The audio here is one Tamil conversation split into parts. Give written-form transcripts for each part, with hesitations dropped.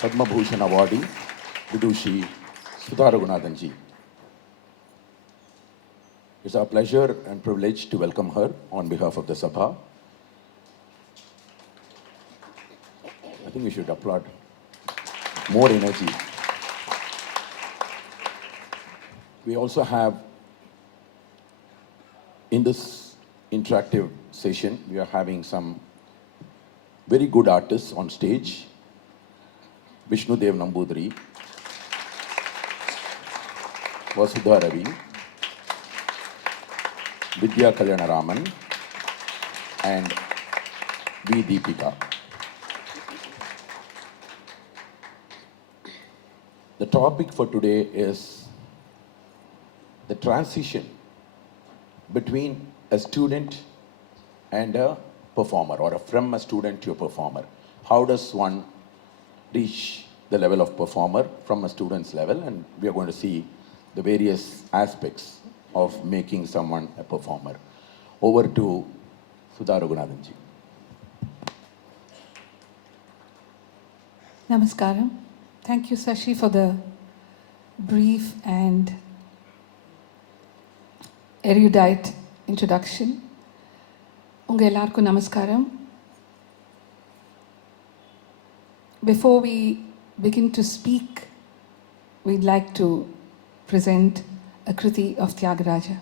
Padma Bhushan awardee, Vidushi Sudha Ragunathan ji. It's our pleasure and privilege to welcome her on behalf of the Sabha. I think we should applaud. More energy. We also have, in this interactive session, we are having some very good artists on stage. Vishnudev Namboodri, Vasudha Ravi, Vidya Kalyanaraman and Deepika. The topic for today is the transition between a student and a performer, or from a student to a performer. How does one reach the level of performer from a student's level? And we are going to see the various aspects of making someone a performer. Over to Sudha Ragunathan ji. Namaskaram. Thank you, Sashi, for the brief and erudite introduction. Unga ellarkum namaskaram. Before we begin to speak, we'd like to present a Kriti of Tyagaraja.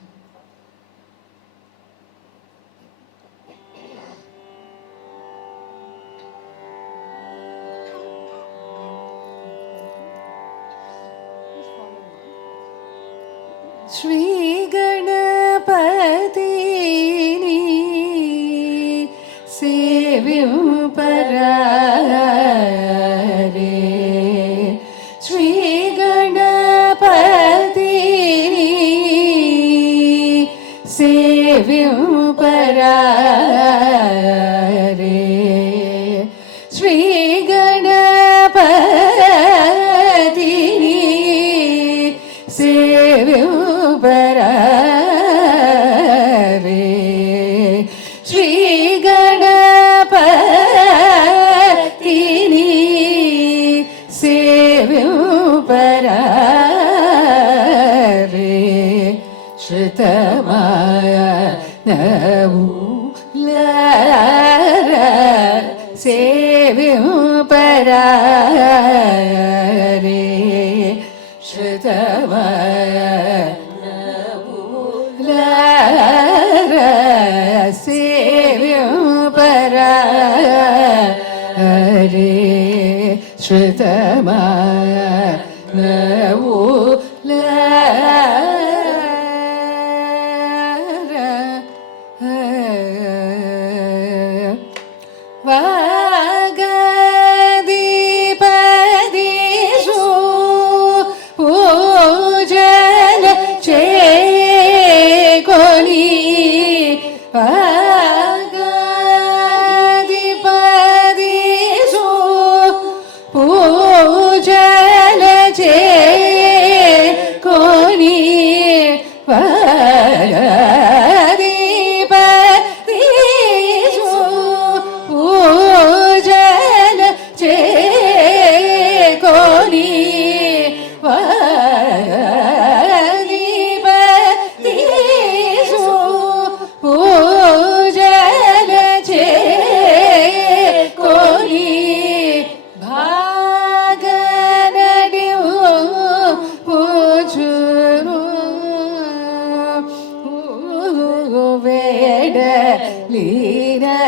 Shri Ganapatini Sevim Parare Shri Ganapatini Sevim Parare Shri Ganapatini Sevim Parare Shri Ganapatini Sevim Parare Shritamaya Navulara Sevim Parare Shritamaya Navulara Sevim Parare Shritamaya Navulara Vagadipadisu Pujana Chekoni Vagadipadisu Pujana Chekoni Vagadipadisu Pujana Chekoni Vagadipadisu Pujana Chekoni Bhaganadiu Pujuru Veda Lina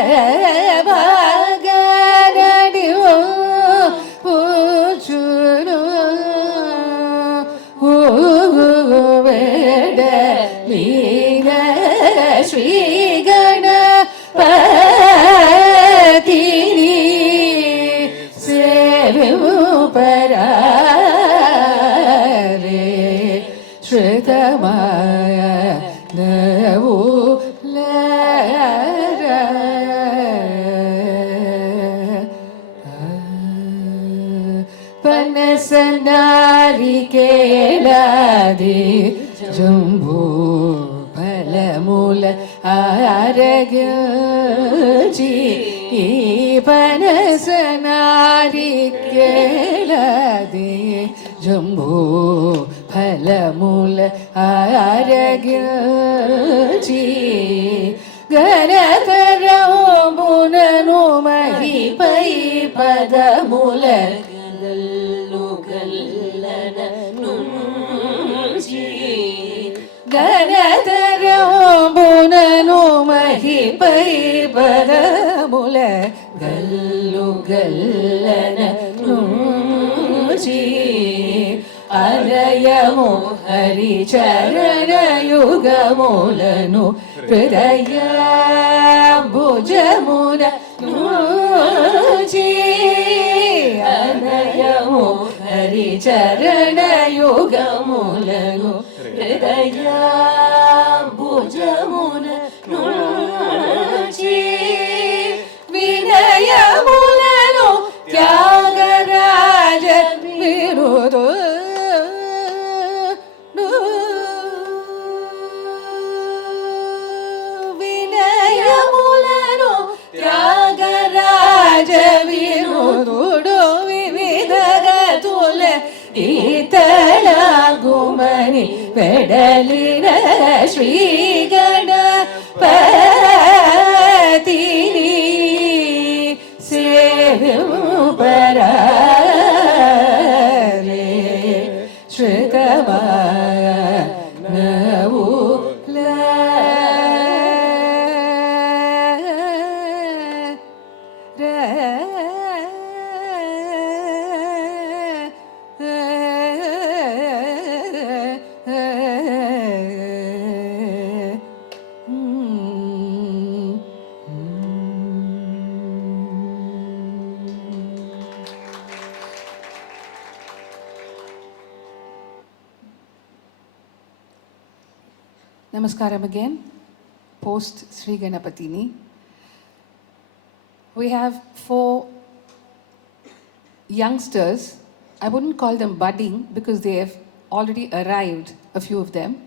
Bhaganadiu Pujuru Veda Lina Shri Ganapatini Sevim Parare Shritamaya Navulara Panasanari Keladi Jumbu Palamula Aragyaji Panasanari Keladi जम्बो फलमूल आरग्यची गणकरमुननु महिपै पदमूल गणकरमुननु महिपै पदमूल गल्लुगल्लन अनयमो हरिचरणयुगमूलनु हृदय भुजमुन अनयमो हरिचरणयुगमूलनु हृदय भुजमुन विनयमुलनु त्यागराज विरुद्ध विनयमुलनु त्यागराज विरुद्ध विविधगतुल इतळागुमनि वेडलिन श्रीगणपतिनि सेव्युपरारे श्रुतमानवुल Namaskaram again, post Sri Ganapatini. We have 4 youngsters. I wouldn't call them budding because they have already arrived, a few of them.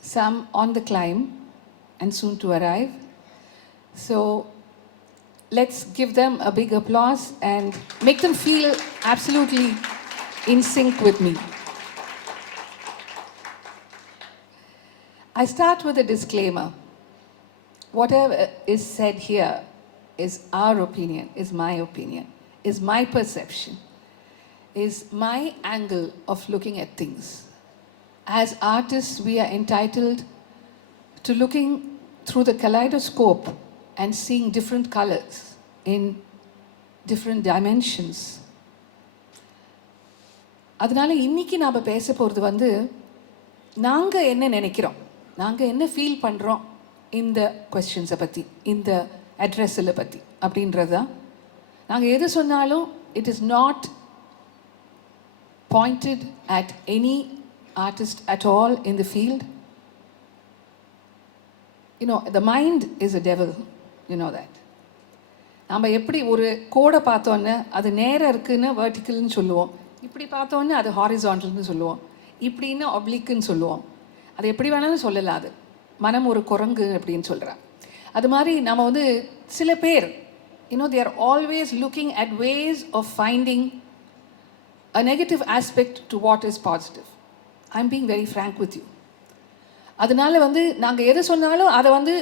Some on the climb and soon to arrive. So let's give them a big applause and make them feel absolutely in sync with me. I start with a disclaimer. Whatever is said here is our opinion, is my perception, is my angle of looking at things. As artists, we are entitled to looking through the kaleidoscope and seeing different colors in different dimensions. அதனால இன்னைக்கு நாம பேச போகிறது வந்து நாங்க என்ன நினைக்கிறோம், நாங்க என்ன ஃபீல் பண்றோம் இந்த கொஸ்டின்ஸை பற்றி, இந்த அட்ரஸில் பற்றி அப்படின்றது தான். நாங்கள் எது சொன்னாலும் it is not pointed at any artist at all in the field. You know the mind is a devil, you know that. நம்ம எப்படி ஒரு கோடை பார்த்தோன்னே அது நேராக இருக்குன்னு வெர்டிக்கல்னு சொல்லுவோம், இப்படி பார்த்தோன்னே அது ஹாரிசான்டல்னு சொல்லுவோம், இப்படின்னு ஒப்ளிக்குன்னு சொல்லுவோம். அது எப்படி வேணாலும் சொல்லலாம். அது மனம் ஒரு குரங்கு அப்படின்னு சொல்கிறான். அது மாதிரி நம்ம வந்து சில பேர் they are always looking at ways of finding a negative aspect to what is positive. I'm being very frank with you. அதனால வந்து நாங்கள் எது சொன்னாலும் அதை வந்து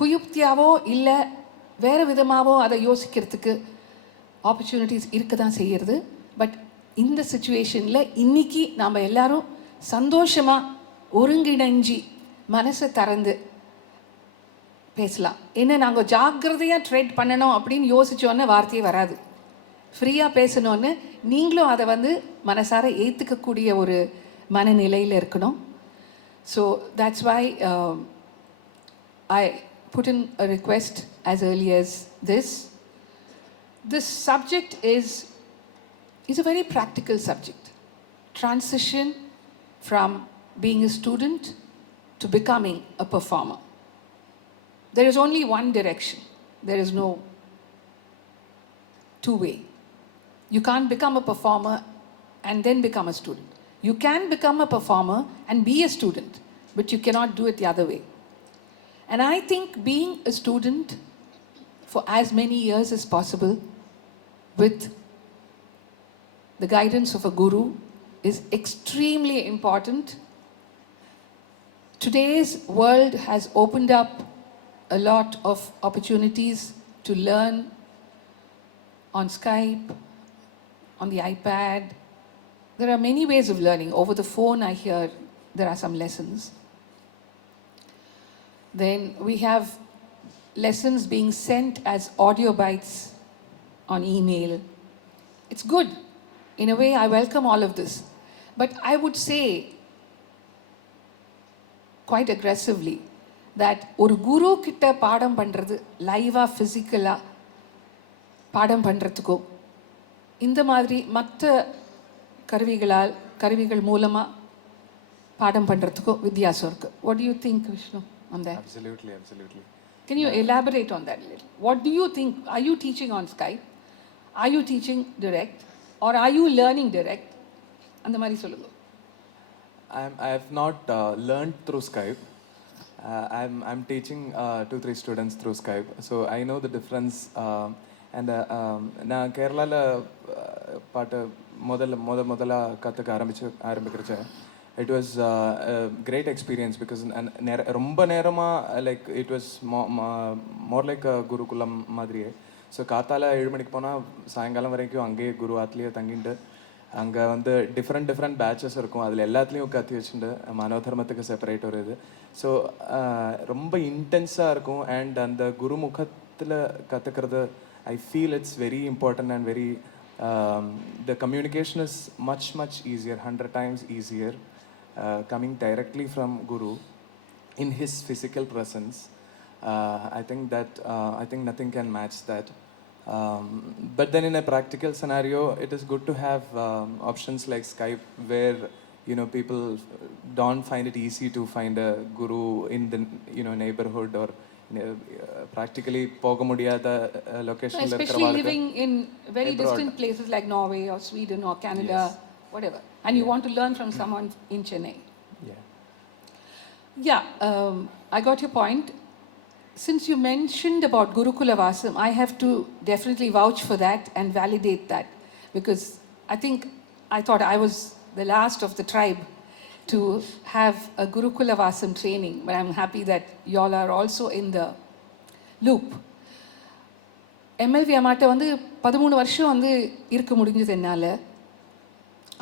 குயுக்தியாவோ இல்லை வேறு விதமாகவோ அதை யோசிக்கிறதுக்கு ஆப்பர்ச்சுனிட்டிஸ் இருக்க தான் செய்கிறது. பட் இந்த சிச்சுவேஷனில் இன்றைக்கி நாம் எல்லாரும் சந்தோஷமாக ஒருங்கிணைஞ்சி மனசை திறந்து பேசலாம். என்ன நாங்கள் ஜாக்கிரதையாக ட்ரெட் பண்ணணும் அப்படின்னு யோசித்தோன்னே வார்த்தையே வராது. ஃப்ரீயாக பேசணுன்னு நீங்களும் அதை வந்து மனசார ஏற்றுக்கக்கூடிய ஒரு மனநிலையில் இருக்கணும். So that's why I put in a request as early as this. This subject is a very practical subject. Transition from being a student to becoming a performer. There is only one direction. There is no two-way. You can't become a performer and then become a student. You can become a performer and be a student, but you cannot do it the other way. And I think being a student for as many years as possible with the guidance of a guru is extremely important. Today's world has opened up a lot of opportunities to learn on Skype, on the iPad. There are many ways of learning. Over the phone, I hear there are some lessons. Then we have lessons being sent as audio bites on email. It's good. In a way, I welcome all of this. But I would say, quite aggressively, that ஒரு குரு கிட்ட பாடம் பண்ணுறது லைவாக ஃபிசிக்கலாக பாடம் பண்ணுறதுக்கோ இந்த மாதிரி மற்ற கருவிகள் மூலமாக பாடம் பண்ணுறதுக்கோ வித்தியாசம் இருக்குது. What do you think, Vishnu, on that? Absolutely. Can you elaborate on that a little? What do you think? Are you teaching on Skype? Are you teaching direct? Or are you learning direct? அந்த மாதிரி சொல்லுங்க. I have not learned through Skype. I'm teaching 2-3 students through Skype, so I know the difference. And நான் கேரளால பாட்டு முதல்ல கற்றுக்க ஆரம்பிக்கிறச்ச it was a great experience because ரொம்ப நேரமாக like it was more like a குருகுலம் மாதிரியே. ஸோ காத்தால 7 மணிக்கு போனால் சாயங்காலம் வரைக்கும் அங்கேயே குரு ஆத்துலேயே தங்கிட்டு அங்கே வந்து டிஃப்ரெண்ட் பேட்சஸ் இருக்கும். அதில் எல்லாத்துலேயும் கற்று வச்சுட்டு மனோதர்மத்துக்கு செப்பரேட் ஒரு இது. ஸோ ரொம்ப இன்டென்ஸாக இருக்கும். அண்ட் அந்த குருமுகத்தில் கற்றுக்கிறது I feel it's very important and very the communication is much easier, 100 times easier coming directly from Guru in his physical presence. I think nothing can match that. But then in a practical scenario, it is good to have options like Skype where people don't find it easy to find a guru in the neighborhood or practically போக முடியாத location. Especially living in very distant places like Norway or Sweden or Canada, yes. Whatever. And you want to learn from someone in Chennai. I got your point. Since you mentioned about Gurukula Vasam, I have to definitely vouch for that and validate that, because I thought I was the last of the tribe to have a Gurukula Vasam training, but I'm happy that y'all are also in the loop. MLV அம்மாட்ட வந்து 13 வருஷம் வந்து இருக்க முடிஞ்சது என்னால்.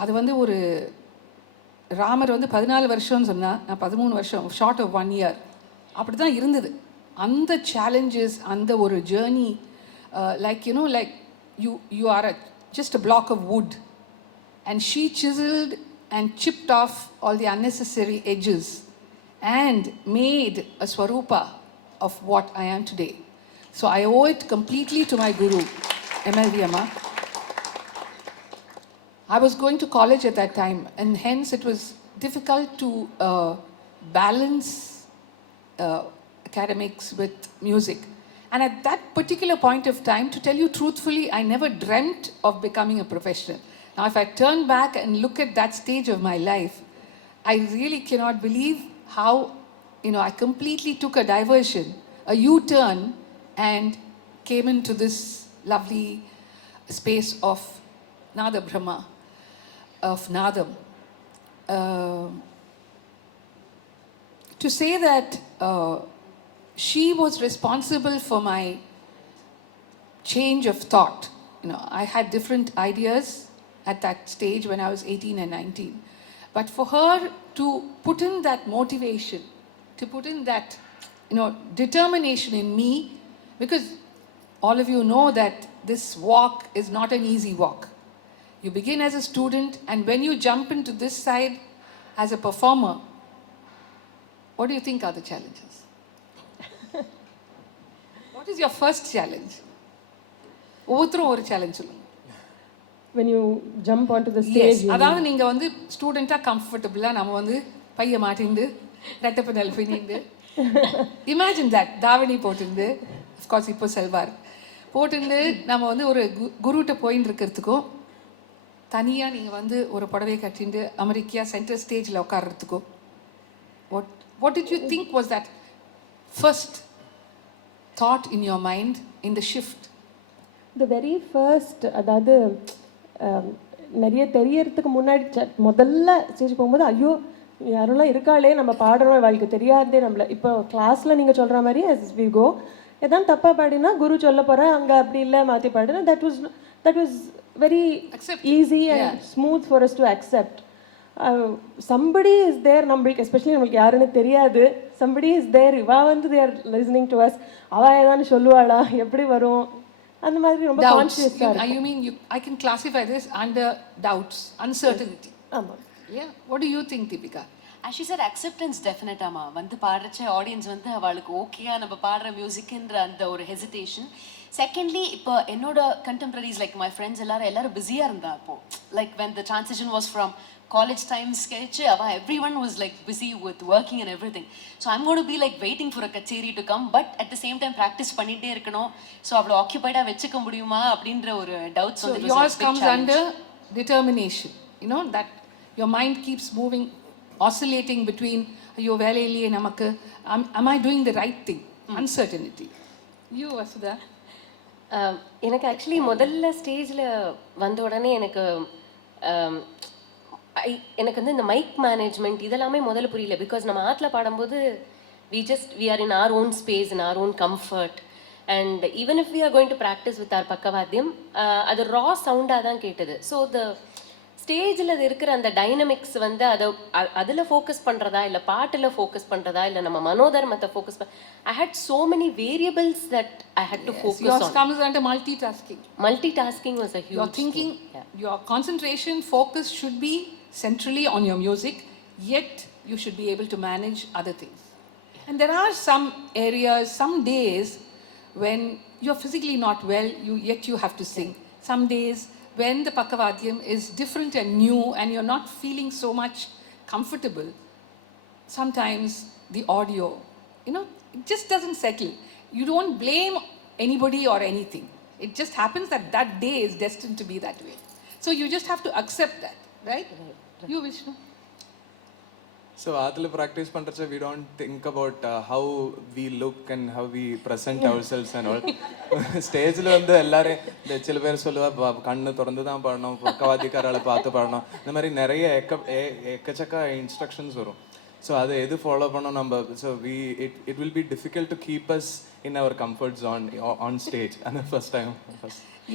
அது வந்து ஒரு ராமர் வந்து 14 வருஷம்னு சொன்னால் நான் 13 வருஷம், ஷார்ட் ஆஃப் 1 year அப்படி தான் இருந்தது. அந்த சேலஞ்சஸ், அந்த ஒரு journey, like you are just a block of wood, and she chiseled and chipped off all the unnecessary edges and made a swarupa of what I am today. So I owe it completely to my guru, MLV Amma. I was going to college at that time, and hence it was difficult to balance academics with music. And at that particular point of time, to tell you truthfully, I never dreamt of becoming a professional. Now, if I turn back and look at that stage of my life, I really cannot believe how, I completely took a diversion, a U-turn, and came into this lovely space of Nada Brahma, of Nadam. To say that she was responsible for my change of thought. I had different ideas at that stage when I was 18 and 19. But for her to put in that motivation, to put in that, determination in me, because all of you know that this walk is not an easy walk. You begin as a student, and when you jump into this side as a performer, what do you think are the challenges? What is your first challenge? ஒவ்வொருத்தரும் ஒரு சேலஞ்ச் சொல்லுங்க. When you jump onto the stage, அதாவது நீங்க வந்து ஸ்டூடெண்ட்டாக கம்ஃபர்டபுளாக நம்ம வந்து பைய மாட்டிண்டு ரெட்டப்பு நெல் பின்னிண்டு இமேஜின் தட் தாவணி போட்டுண்டு, அஃப்கோர்ஸ் இப்போ செல்வார் போட்டுண்டு நம்ம வந்து ஒரு குருட்ட போயின்னு இருக்கிறதுக்கும், தனியாக நீங்கள் வந்து ஒரு புடவையை கட்டிண்டு அமெரிக்கா சென்டர் ஸ்டேஜில் உட்கார்றதுக்கும், what did you think was that first thought in your mind in the shift? The very first, அதாவது நிறைய தெரியறதுக்கு முன்னாடி முதல்ல ஸ்டேஜ் போகும்போது ஐயோ யாரெல்லாம் இருக்காளே நம்ம பாடுறோம் வாழ்க்கை தெரியாதே நம்மள. இப்போ கிளாஸில் நீங்கள் சொல்கிற மாதிரி as we go எதாவது தப்பாக பாடினா குரு சொல்ல போகிறேன் அங்கே அப்படி இல்லை மாற்றி பாடுனா that was very easy and smooth for us to accept. Somebody is there நம்மளுக்கு எஸ்பெஷலி நம்மளுக்கு யாருன்னு தெரியாது. somebody is there இவா வந்து they are listening to us. அவள் ஏதானு சொல்லுவாளா எப்படி வரும் அந்த மாதிரி ரொம்ப கான்ஷியஸாக இருக்கும். You mean I can classify this under doubts, uncertainty. ஆமாம். Yeah. What do you think, Deepika? As she said, acceptance definite ஆமா. வந்து பாடுறச்ச ஆடியன்ஸ் வந்து அவளுக்கு ஓகேயா நம்ம பாடுற மியூசிக்ன்ற அந்த ஒரு ஹெசிடேஷன். செகண்ட்லி இப்போ என்னோட கண்டெம்பரரிஸ் லைக் மை ஃப்ரெண்ட்ஸ் எல்லாரும் பிஸியாக இருந்தா அப்போ like when the transition was from college times கழிச்சு everyone was like busy with working and everything. So I'm going to be like waiting for a kacheri to come, but at the same time practice பண்ணிட்டே இருக்கணும். ஸோ அவ்வளோ ஆக்கியபைடாக வச்சுக்க முடியுமா அப்படின்ற ஒரு டவுட்ஸ் So வந்து yours comes under determination. You know that your mind keeps moving, oscillating between ஐயோ வேலையிலேயே நமக்கு am I doing the right thing? Uncertainty. You, Vasudha? எனக்கு ஆக்சுவலி முதல்ல ஸ்டேஜில் வந்த உடனே எனக்கு வந்து இந்த மைக் மேனேஜ்மெண்ட் இதெல்லாமே முதல்ல புரியல. பிகாஸ் நம்ம ஆற்றுல பாடும்போது we are in our own space, in our own comfort. And even if we are going to practice with our பக்கவாத்தியம் அது ரா சவுண்டாக தான் கேட்டது. ஸோ ஸ்டேஜில் அது இருக்கிற அந்த டைனமிக்ஸ் வந்து அதில் ஃபோக்கஸ் பண்ணுறதா இல்லை பாட்டில் ஃபோக்கஸ் பண்ணுறதா இல்லை நம்ம மனோதர்மத்தை focus I had so many variables that I had to focus on. Yours comes under multitasking. Multitasking was a huge Your thinking, your concentration, focus should be centrally on your music, yet you should be able to manage other things. And there are some areas, some days when you're physically not well, yet you have to sing. Some days when the Pakavadyam is different and new and you're not feeling so much comfortable, sometimes the audio, it just doesn't settle. You don't blame anybody or anything. It just happens that that day is destined to be that way. So you just have to accept that, right? You, Vishnu? So அதில் practice பண்ணுறச்ச we don't think about how we look and how we present ourselves and all. ஸ்டேஜில் வந்து எல்லாரும் இந்த சில பேர் சொல்லுவா கண்ணு திறந்து தான் பாடணும், பக்கவாதிக்காரால் பார்த்து பாடணும், இந்த மாதிரி நிறைய எக்கச்சக்க இன்ஸ்ட்ரக்ஷன்ஸ் வரும். ஸோ அதை எது ஃபாலோ பண்ணோம் நம்ம. So it will be difficult to keep us in our comfort zone on stage and the first time.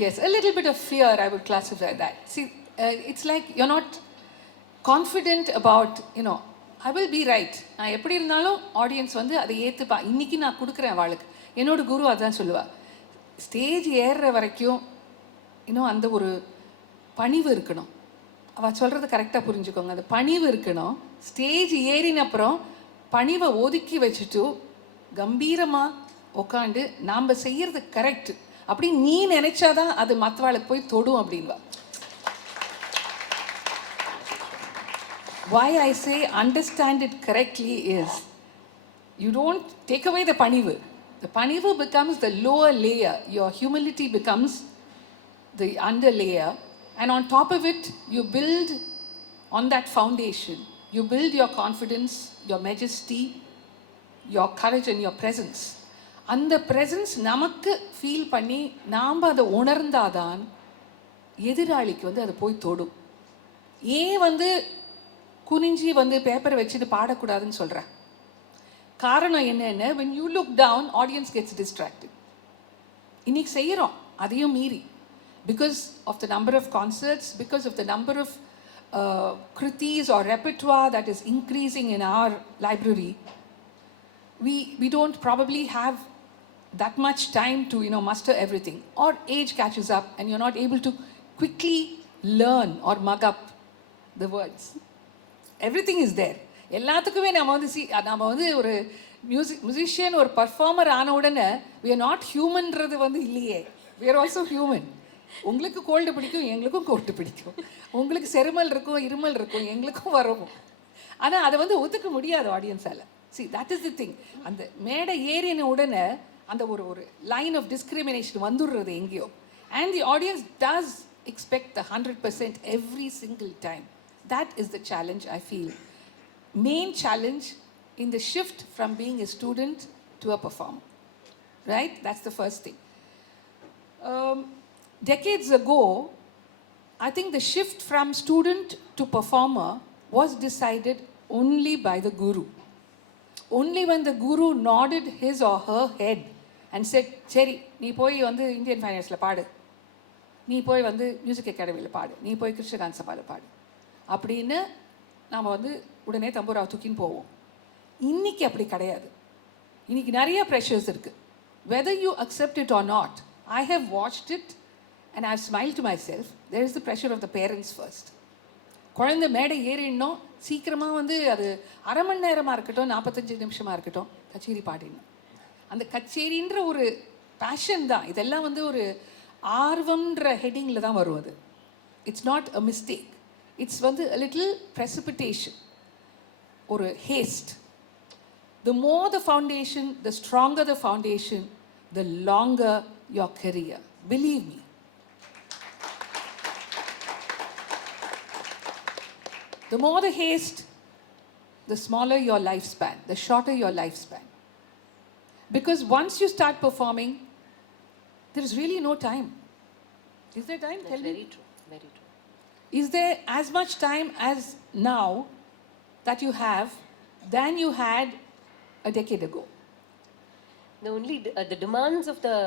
Yes, a little bit of fear, I would classify that. See, it's like you're not confident about, I will be right. நான் எப்படி இருந்தாலும் ஆடியன்ஸ் வந்து அதை ஏற்றுப்பா. இன்றைக்கி நான் கொடுக்குறேன் அவளுக்கு. என்னோட குரு அதான் சொல்லுவாள், ஸ்டேஜ் ஏறுற வரைக்கும் அந்த ஒரு பணிவு இருக்கணும். அவள் சொல்கிறத கரெக்டாக புரிஞ்சுக்கோங்க. அந்த பணிவு இருக்கணும். ஸ்டேஜ் ஏறினப்புறம் பணிவை ஒதுக்கி வச்சுட்டு கம்பீரமாக உட்காந்து நாம் செய்கிறது கரெக்டு அப்படி நீ நினச்சாதான் அது மற்றவாளுக்கு போய் தொடும் அப்படின்வா. Why I say understand it correctly is you don't take away the panivu. The panivu becomes the lower layer. Your humility becomes the under layer. And on top of it, you build on that foundation. You build your confidence, your majesty, your courage and your presence. அந்த presence நமக்கு ஃபீல் பண்ணி நாம் அதை உணர்ந்தாதான் எதிராளிக்கு வந்து அது போய் தொடும். ஏன் வந்து குனிஞ்சி வந்து பேப்பரை வச்சுட்டு பாடக்கூடாதுன்னு சொல்கிறேன். காரணம் என்னென்ன, when you look down, audience gets distracted. இன்னைக்கு செய்கிறோம் அதையும் மீறி, because of the number of concerts, because of the number of kritis or repertoire that is increasing in our library, we don't probably have that much time to muster everything, or age catches up and you're not able to quickly learn or mug up the words. Everything is there. எல்லாத்துக்குமே நம்ம வந்து ஒரு musician ஒரு performer ஆன உடனே we are not humanன்றது வந்து இல்லையே. we are also human. உங்களுக்கு கோல்டு பிடிக்கும், எங்களுக்கும் கோல்டு பிடிக்கும். உங்களுக்கு செருமல் இருக்கும், இருமல் இருக்கும், எங்களுக்கும் வரும். ஆனால் அதை வந்து ஒத்துக்க முடியாது ஆடியன்ஸால். see that is the thing. அந்த மேடை ஏறின உடனே அந்த ஒரு லைன் ஆஃப் டிஸ்கிரிமினேஷன் வந்துடுறது எங்கேயோ. and the audience does expect the 100% every single time. That is the challenge, I feel. Main challenge in the shift from being a student to a performer. Right? That's the first thing. Decades ago, I I think the shift from student to performer was decided only by the guru. Only when the guru nodded his or her head and said, சரி நீ போய் வந்து இந்தியன் ஃபைனான்ஸில் பாடு, நீ போய் வந்து மியூசிக் அகாடமியில் பாடு, நீ போய் கிருஷ்ணகாந்த் சபாவில் பாடு அப்படின்னு நாம் வந்து உடனே தம்பூராவை தூக்கின்னு போவோம். இன்றைக்கி அப்படி கிடையாது. இன்றைக்கி நிறைய ப்ரெஷர்ஸ் இருக்குது. Whether you accept it or not, I have watched it and I've smiled to myself. There is the pressure of the parents first. குழந்தை மேடை ஏறிடணும், சீக்கிரமாக வந்து அது அரை மணி நேரமாக இருக்கட்டும், 45 நிமிஷமாக இருக்கட்டும், கச்சேரி பாடிடணும். அந்த கச்சேரின்ற ஒரு பேஷன் தான். இதெல்லாம் வந்து ஒரு ஆர்வம்ன்ற ஹெட்டிங்கில் தான் வரும். அது it's not a mistake. It's வந்து a little precipitation, ஒரு ஹேஸ்ட். The more the foundation, the stronger the foundation, the longer your career. Believe me. The more the haste, the smaller your lifespan, the shorter your lifespan. Because once you start performing, there is really no time. Is there time? That's Tell me. very true, very true. Is there as much time as now that you have than you had a decade ago? The only the demands of the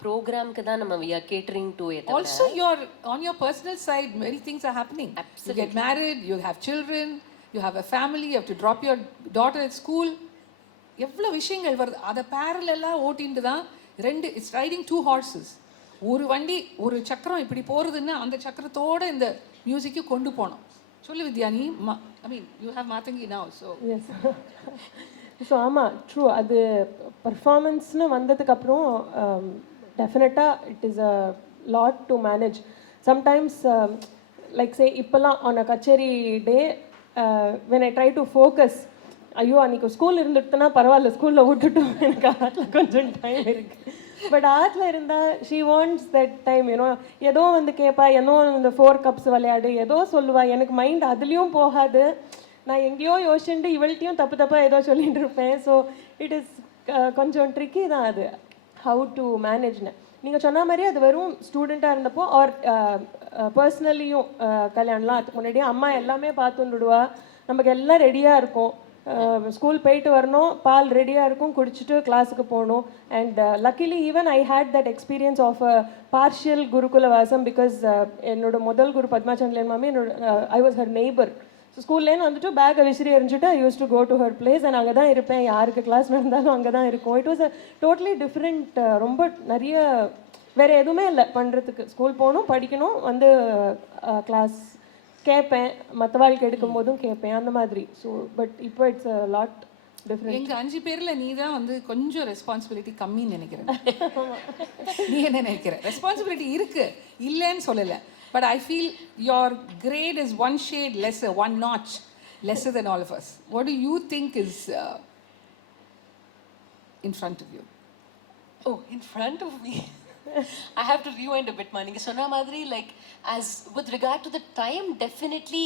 program kada nama we are catering to it. Also, on your personal side, many things are happening. Absolutely. You get married, you have children, you have a family, you have to drop your daughter at school. எவ்வளோ விஷயங்கள் வருது. அதை பேரலெல்லாம் ஓட்டிட்டு தான் ரெண்டு, இட்ஸ் ரைடிங் 2 horses. ஒரு வண்டி ஒரு சக்கரம் இப்படி போகிறதுன்னா அந்த சக்கரத்தோடு இந்த மியூசிக்கு கொண்டு போனோம். சொல்லு வித்யா, நீ I mean you have Matangi now. So yes. So ஆமாம், ட்ரூ. அது பர்ஃபார்மன்ஸ்னு வந்ததுக்கப்புறம் டெஃபினட்டாக it is a lot to manage. Sometimes like say இப்போல்லாம் on a kutcheri day when I try to focus, ஐயோ அன்றைக்கி ஸ்கூல் இருந்துட்டுனா பரவாயில்ல, ஸ்கூலில் விட்டுட்டோம், எனக்கு ஆட்டில் கொஞ்சம் டைம் இருக்குது. பட் ஆட்டில் இருந்தால் she wants that time, you know. ஏதோ வந்து கேட்பா, ஏதோ இந்த 4 cups விளையாடு, ஏதோ சொல்லுவா. எனக்கு மைண்ட் அதுலேயும் போகாது. நான் எங்கேயோ யோசிச்சுட்டு இவள்கிட்டையும் தப்பு தப்பாக ஏதோ சொல்லிகிட்டு இருப்பேன். ஸோ இட் இஸ் கொஞ்சம் ட்ரிக்கி தான் அது, ஹவு டு மேனேஜ்னு. நீங்கள் சொன்ன மாதிரி அது வெறும் ஸ்டூடெண்ட்டாக இருந்தப்போ ஆர் பர்சனலியும் கல்யாணம்லாம் அதுக்கு முன்னாடியே அம்மா எல்லாமே பார்த்துடுவா. நமக்கு எல்லாம் ரெடியாக இருக்கும். ஸ்கூல் போயிட்டு வரணும், பால் ரெடியாக இருக்கும், குடிச்சிட்டு கிளாஸுக்கு போகணும். And luckily even I had that experience of a partial gurukula vasam. Because என்னோட முதல் குரு பத்மாச்சந்திரன் மாமி I was her neighbour. So ஸ்கூல்லேருந்து வந்துட்டு பேக்கை விசிறி எறிஞ்சிட்டு I use to go to her place and அங்கே தான் இருப்பேன். யாருக்கு கிளாஸ் நடந்தாலும் அங்கே தான் இருக்கும். It was a totally different. ரொம்ப நிறைய வேறு எதுவுமே இல்லை பண்ணுறதுக்கு. ஸ்கூல் போகணும், படிக்கணும், வந்து கிளாஸ் கேட்பேன், மற்ற வாழ்க்கை எடுக்கும் போதும் கேட்பேன், அந்த மாதிரி. ஸோ பட் இப்போ இட்ஸ் அ லாட் டிஃப்ரெண்ட். எங்கள் 5 பேரில் நீ தான் வந்து கொஞ்சம் ரெஸ்பான்சிபிலிட்டி கம்மின்னு நினைக்கிறேன். நீ என்ன நினைக்கிற? ரெஸ்பான்சிபிலிட்டி இருக்குது, இல்லைன்னு சொல்லலை. But I feel your grade is one shade lesser, one notch lesser than all of us. What do you think is in front of you? Oh, in front of me. I have to rewind a bit, man. நீங்க சொன்ன மாதிரி like as with regard to the time, definitely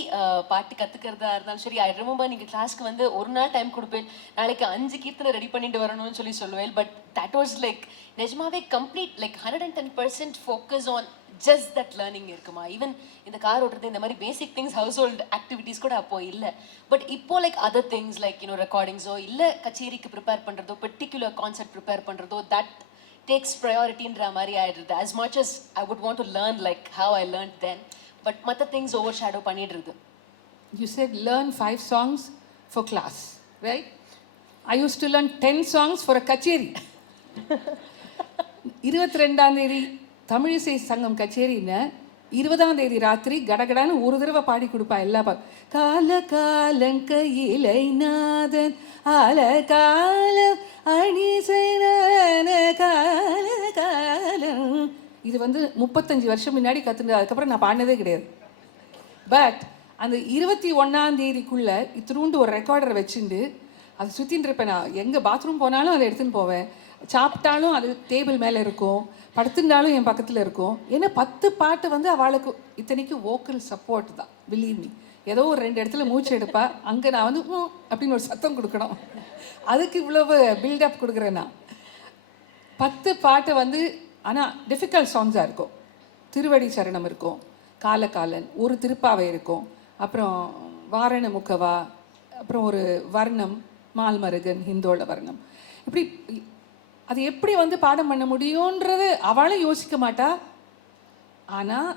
பாட்டு கத்துக்கிறதா இருந்தாலும் சரி. I remember நீங்க கிளாஸ்க்கு வந்து ஒரு நாள் டைம் கொடுப்பேன், நாளைக்கு 5 கீர்த்தனை ரெடி பண்ணிட்டு வரணும்னு சொல்லுவேன். பட் that was like நிஜமாவே complete like 110% focus on just that learning இருக்குமா. ஈவன் இந்த கார் ஓட்டுறது, இந்த மாதிரி basic things, household activities கூட அப்போ இல்லை. பட் இப்போ like other things like you know ரெக்கார்டிங்ஸோ இல்லை கச்சேரிக்கு ப்ரிப்பேர் பண்ணுறதோ, பர்டிகுலர் கான்செப்ட் ப்ரிப்பேர் பண்ணுறதோ, தட் takes priority in மாதிரி ஆயிடுது. As much as I would want to learn like how I learned then, but மற்ற things overshadow பண்ணிடுது. You said learn 5 songs for class, right? I used to learn 10 songs for a kacheri. 22ஆம் தேதி தமிழிசை சங்கம் கச்சேரின்னு 20ஆம் தேதி ராத்திரி கடகடான்னு ஒரு தடவை பாடி கொடுப்பா எல்லா கால காலங்கையிலை நாதன் ஆல காலம் அணிசைனான கால காலம். இது வந்து 35 வருஷம் முன்னாடி கற்றுனது. அதுக்கப்புறம் நான் பாடினதே கிடையாது. பட் அந்த 21ஆம் தேதிக்குள்ளே இத்தினூண்டு ஒரு ரெக்கார்டரை வச்சுட்டு அதை சுற்றின்னு இருப்பேன். நான் எங்கே பாத்ரூம் போனாலும் அதை எடுத்துன்னு போவேன். சாப்பிட்டாலும் அது டேபிள் மேலே இருக்கும், படுத்துட்டாலும் என் பக்கத்தில் இருக்கும். ஏன்னா 10 பாட்டு வந்து அவளுக்கு இத்தனைக்கு வோக்கல் சப்போர்ட் தான். Believe me. ஏதோ ஒரு 2 இடத்துல மூச்சு எடுப்பா, அங்கே நான் வந்து அப்படின்னு ஒரு சத்தம் கொடுக்கணும். அதுக்கு இவ்வளவு பில்டப் கொடுக்குறேன் நான். 10 பாட்டு வந்து ஆனால் டிஃபிகல்ட் சாங்ஸாக இருக்கும். திருவடி சரணம் இருக்கும், காலகாலன், ஒரு திருப்பாவை இருக்கும், அப்புறம் வாரண முக்கவா, அப்புறம் ஒரு வர்ணம், மால்மருகன், ஹிந்தோள வர்ணம். இப்படி அது எப்படி வந்து பாடம் பண்ண முடியுன்றது அவளும் யோசிக்க மாட்டா. ஆனால்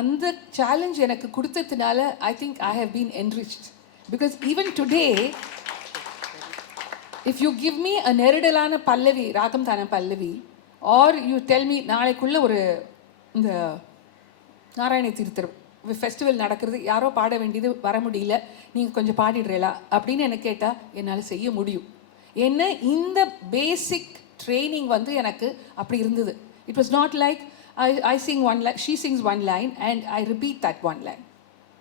அந்த சேலஞ்ச் எனக்கு கொடுத்ததுனால I think I have been enriched. Because even today if you give me a நெருடலான pallavi, ragam tanam pallavi, or you tell me நாளைக்குள்ள ஒரு இந்த நாராயண தீர்த்தர் ஃபெஸ்டிவல் நடக்கிறது, யாரோ பாட வேண்டியது வர முடியல, நீங்கள் கொஞ்சம் பாடிடுறீங்களா அப்படின்னு எனக்கு கேட்டால் என்னால் செய்ய முடியும். என்ன இந்த பேசிக் ட்ரைனிங் வந்து எனக்கு அப்படி இருந்தது. It was not like I sing one line, she sings one line and I repeat that one line.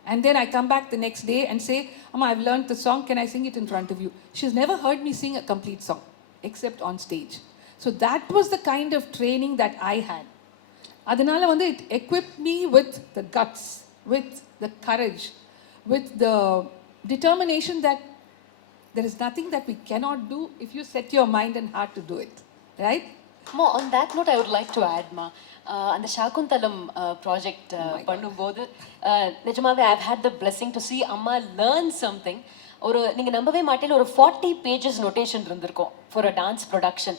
And then I come back the next day and say, Amma, I've learned the song, can I sing it in front of you? She's never heard me sing a complete song except on stage. So that was the kind of training that I had. Adanala vandu it equipped me with the guts, with the courage, with the determination that there is nothing that we cannot do if you set your mind and heart to do it, right? Ma, on that note I would like to add, ma, அந்த சாகுந்தலம் ப்ராஜெக்ட் பண்ணும்போது நிஜமாவே I have had the blessing to see அம்மா லேர்ன் சம்திங். ஒரு நீங்கள் நம்பவே மாட்டேன், ஒரு 40 pages நோட்டேஷன் இருந்திருக்கும் ஃபார் அ டான்ஸ் ப்ரொடக்ஷன்.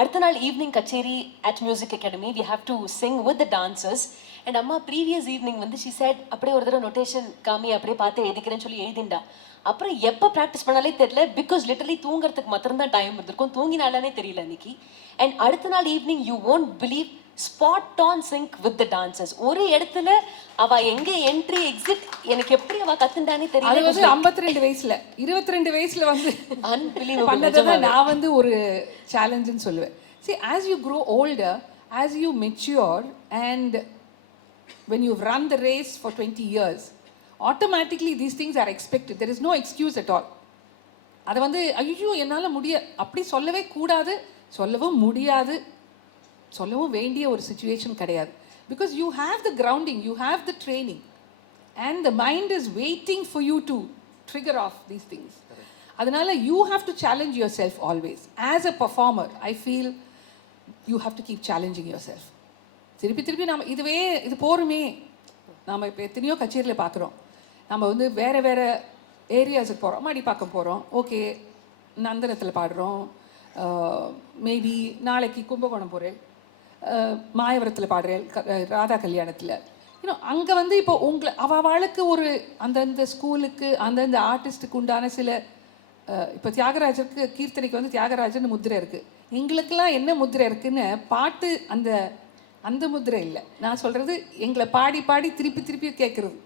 அடுத்த நாள் ஈவினிங் கச்சேரி at music academy, we have to sing with the dancers. And அம்மா ப்ரீவியஸ் ஈவினிங் வந்து ஷி செட், அப்படியே ஒரு தடவை நோட்டேஷன் காமி, அப்படியே பார்த்து எழுதிக்கிறேன்னு சொல்லி எழுதிண்டா. அப்புறம் எப்போ ப்ராக்டிஸ் பண்ணாலே தெரியல, பிகாஸ் லிட்டரலி தூங்குறதுக்கு மாத்திரம்தான் டைம் இருந்திருக்கும், தூங்கினாலே தெரியல அன்னைக்கு. அண்ட் அடுத்த நாள் evening you won't believe, spot on sink with the dancers. ஒரு இடத்துல அவ எங்க என்ட்ரி எக்ஸிட் எனக்கு எப்படி அவ கத்துண்டானே தெரியல. அது வந்து 52 வயசுல 22 வயசுல வந்து பண்ணதான் நான் வந்து ஒரு சேலஞ்சுன்னு சொல்லுவேன். See, as you grow older, as you mature, and when you've run the race for 20 years, automatically these things are expected. There is no excuse at all. அதை வந்து ஐயோ என்னால் அப்படி சொல்லவே கூடாது, சொல்லவும் முடியாது, சொல்லவும் வேண்டிய ஒரு சுச்சுவேஷன் கிடையாது. Because you have the grounding, you have the training, and the mind is waiting for you to trigger off these things. அதனால you have to challenge yourself always. As a performer I feel you have to keep challenging yourself. திருப்பி திருப்பி நம்ம இது போருமே, நாம் இப்போ எத்தனையோ கச்சேரியில் பார்க்குறோம், நம்ம வந்து வேறு வேறு ஏரியாஸுக்கு போகிறோம், மடிப்பாக்கம் போகிறோம், ஓகே நந்தனத்தில் பாடுறோம், மேபி நாளைக்கு கும்பகோணம் போகிறேன், மாயவரத்தில் பாடுறேன், ராதா கல்யாணத்தில். இன்னும் அங்கே வந்து இப்போ அவளுக்கு ஒரு அந்தந்த ஸ்கூலுக்கு அந்தந்த ஆர்டிஸ்ட்டுக்கு உண்டான சில இப்போ தியாகராஜருக்கு கீர்த்தனைக்கு வந்து தியாகராஜன்னு முத்திரை இருக்குது. எங்களுக்கெல்லாம் என்ன முத்திரை இருக்குதுன்னு பாட்டு அந்த முத்திரை இல்லை. நான் சொல்கிறது எங்களை பாடி பாடி திருப்பி திருப்பி கேட்குறது.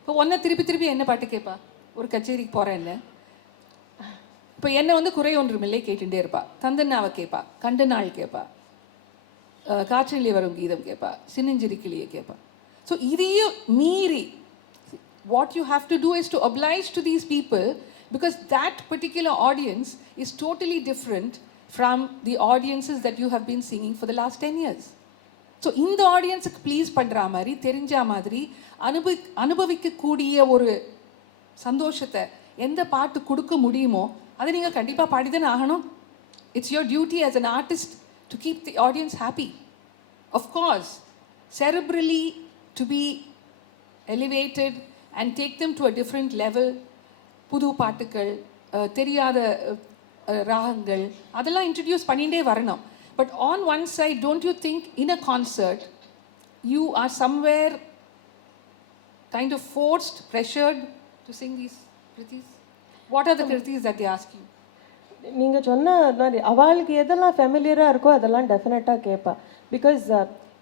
இப்போ ஒன்றை திருப்பி திருப்பி என்ன பாட்டு கேட்பா, ஒரு கச்சேரிக்கு போகிறேன்னு இப்போ என்னை வந்து குறை ஒன்றுமில்லை கேட்டுகிட்டே இருப்பா, தந்தன்னாவை கேட்பா, கண்டு நாள் கேட்பா, காற்றிலே வரும் கீதம் கேட்பா, சின்னஞ்சிரி கிளியை கேட்பா. ஸோ இதையும் மீறி what you have to do is to oblige to these people, because that particular audience is totally different from the audiences that you have been singing for the last 10 years. So இந்த ஆடியன்ஸுக்கு ப்ளீஸ் பண்ணுற மாதிரி, தெரிஞ்ச மாதிரி, அனுபவிக்கக்கூடிய ஒரு சந்தோஷத்தை எந்த பாட்டு கொடுக்க முடியுமோ அதை நீங்கள் கண்டிப்பாக பாடிதானே ஆகணும். It's your duty as an artist to keep the audience happy. Of course, cerebrally to be elevated and take them to a different level. புது பாட்டுகள், தெரியாத ராகங்கள் அதெல்லாம் இன்ட்ரடியூஸ் பண்ணிகிட்டே வரணும். But on one side, don't you think in a concert you are somewhere kind of forced, pressured to sing these kritis? What are the kritis that they ask you? நீங்கள் சொன்ன மாதிரி அவளுக்கு எதெல்லாம் ஃபெமிலியராக இருக்கோ அதெல்லாம் டெஃபினட்டாக கேட்பா. பிகாஸ்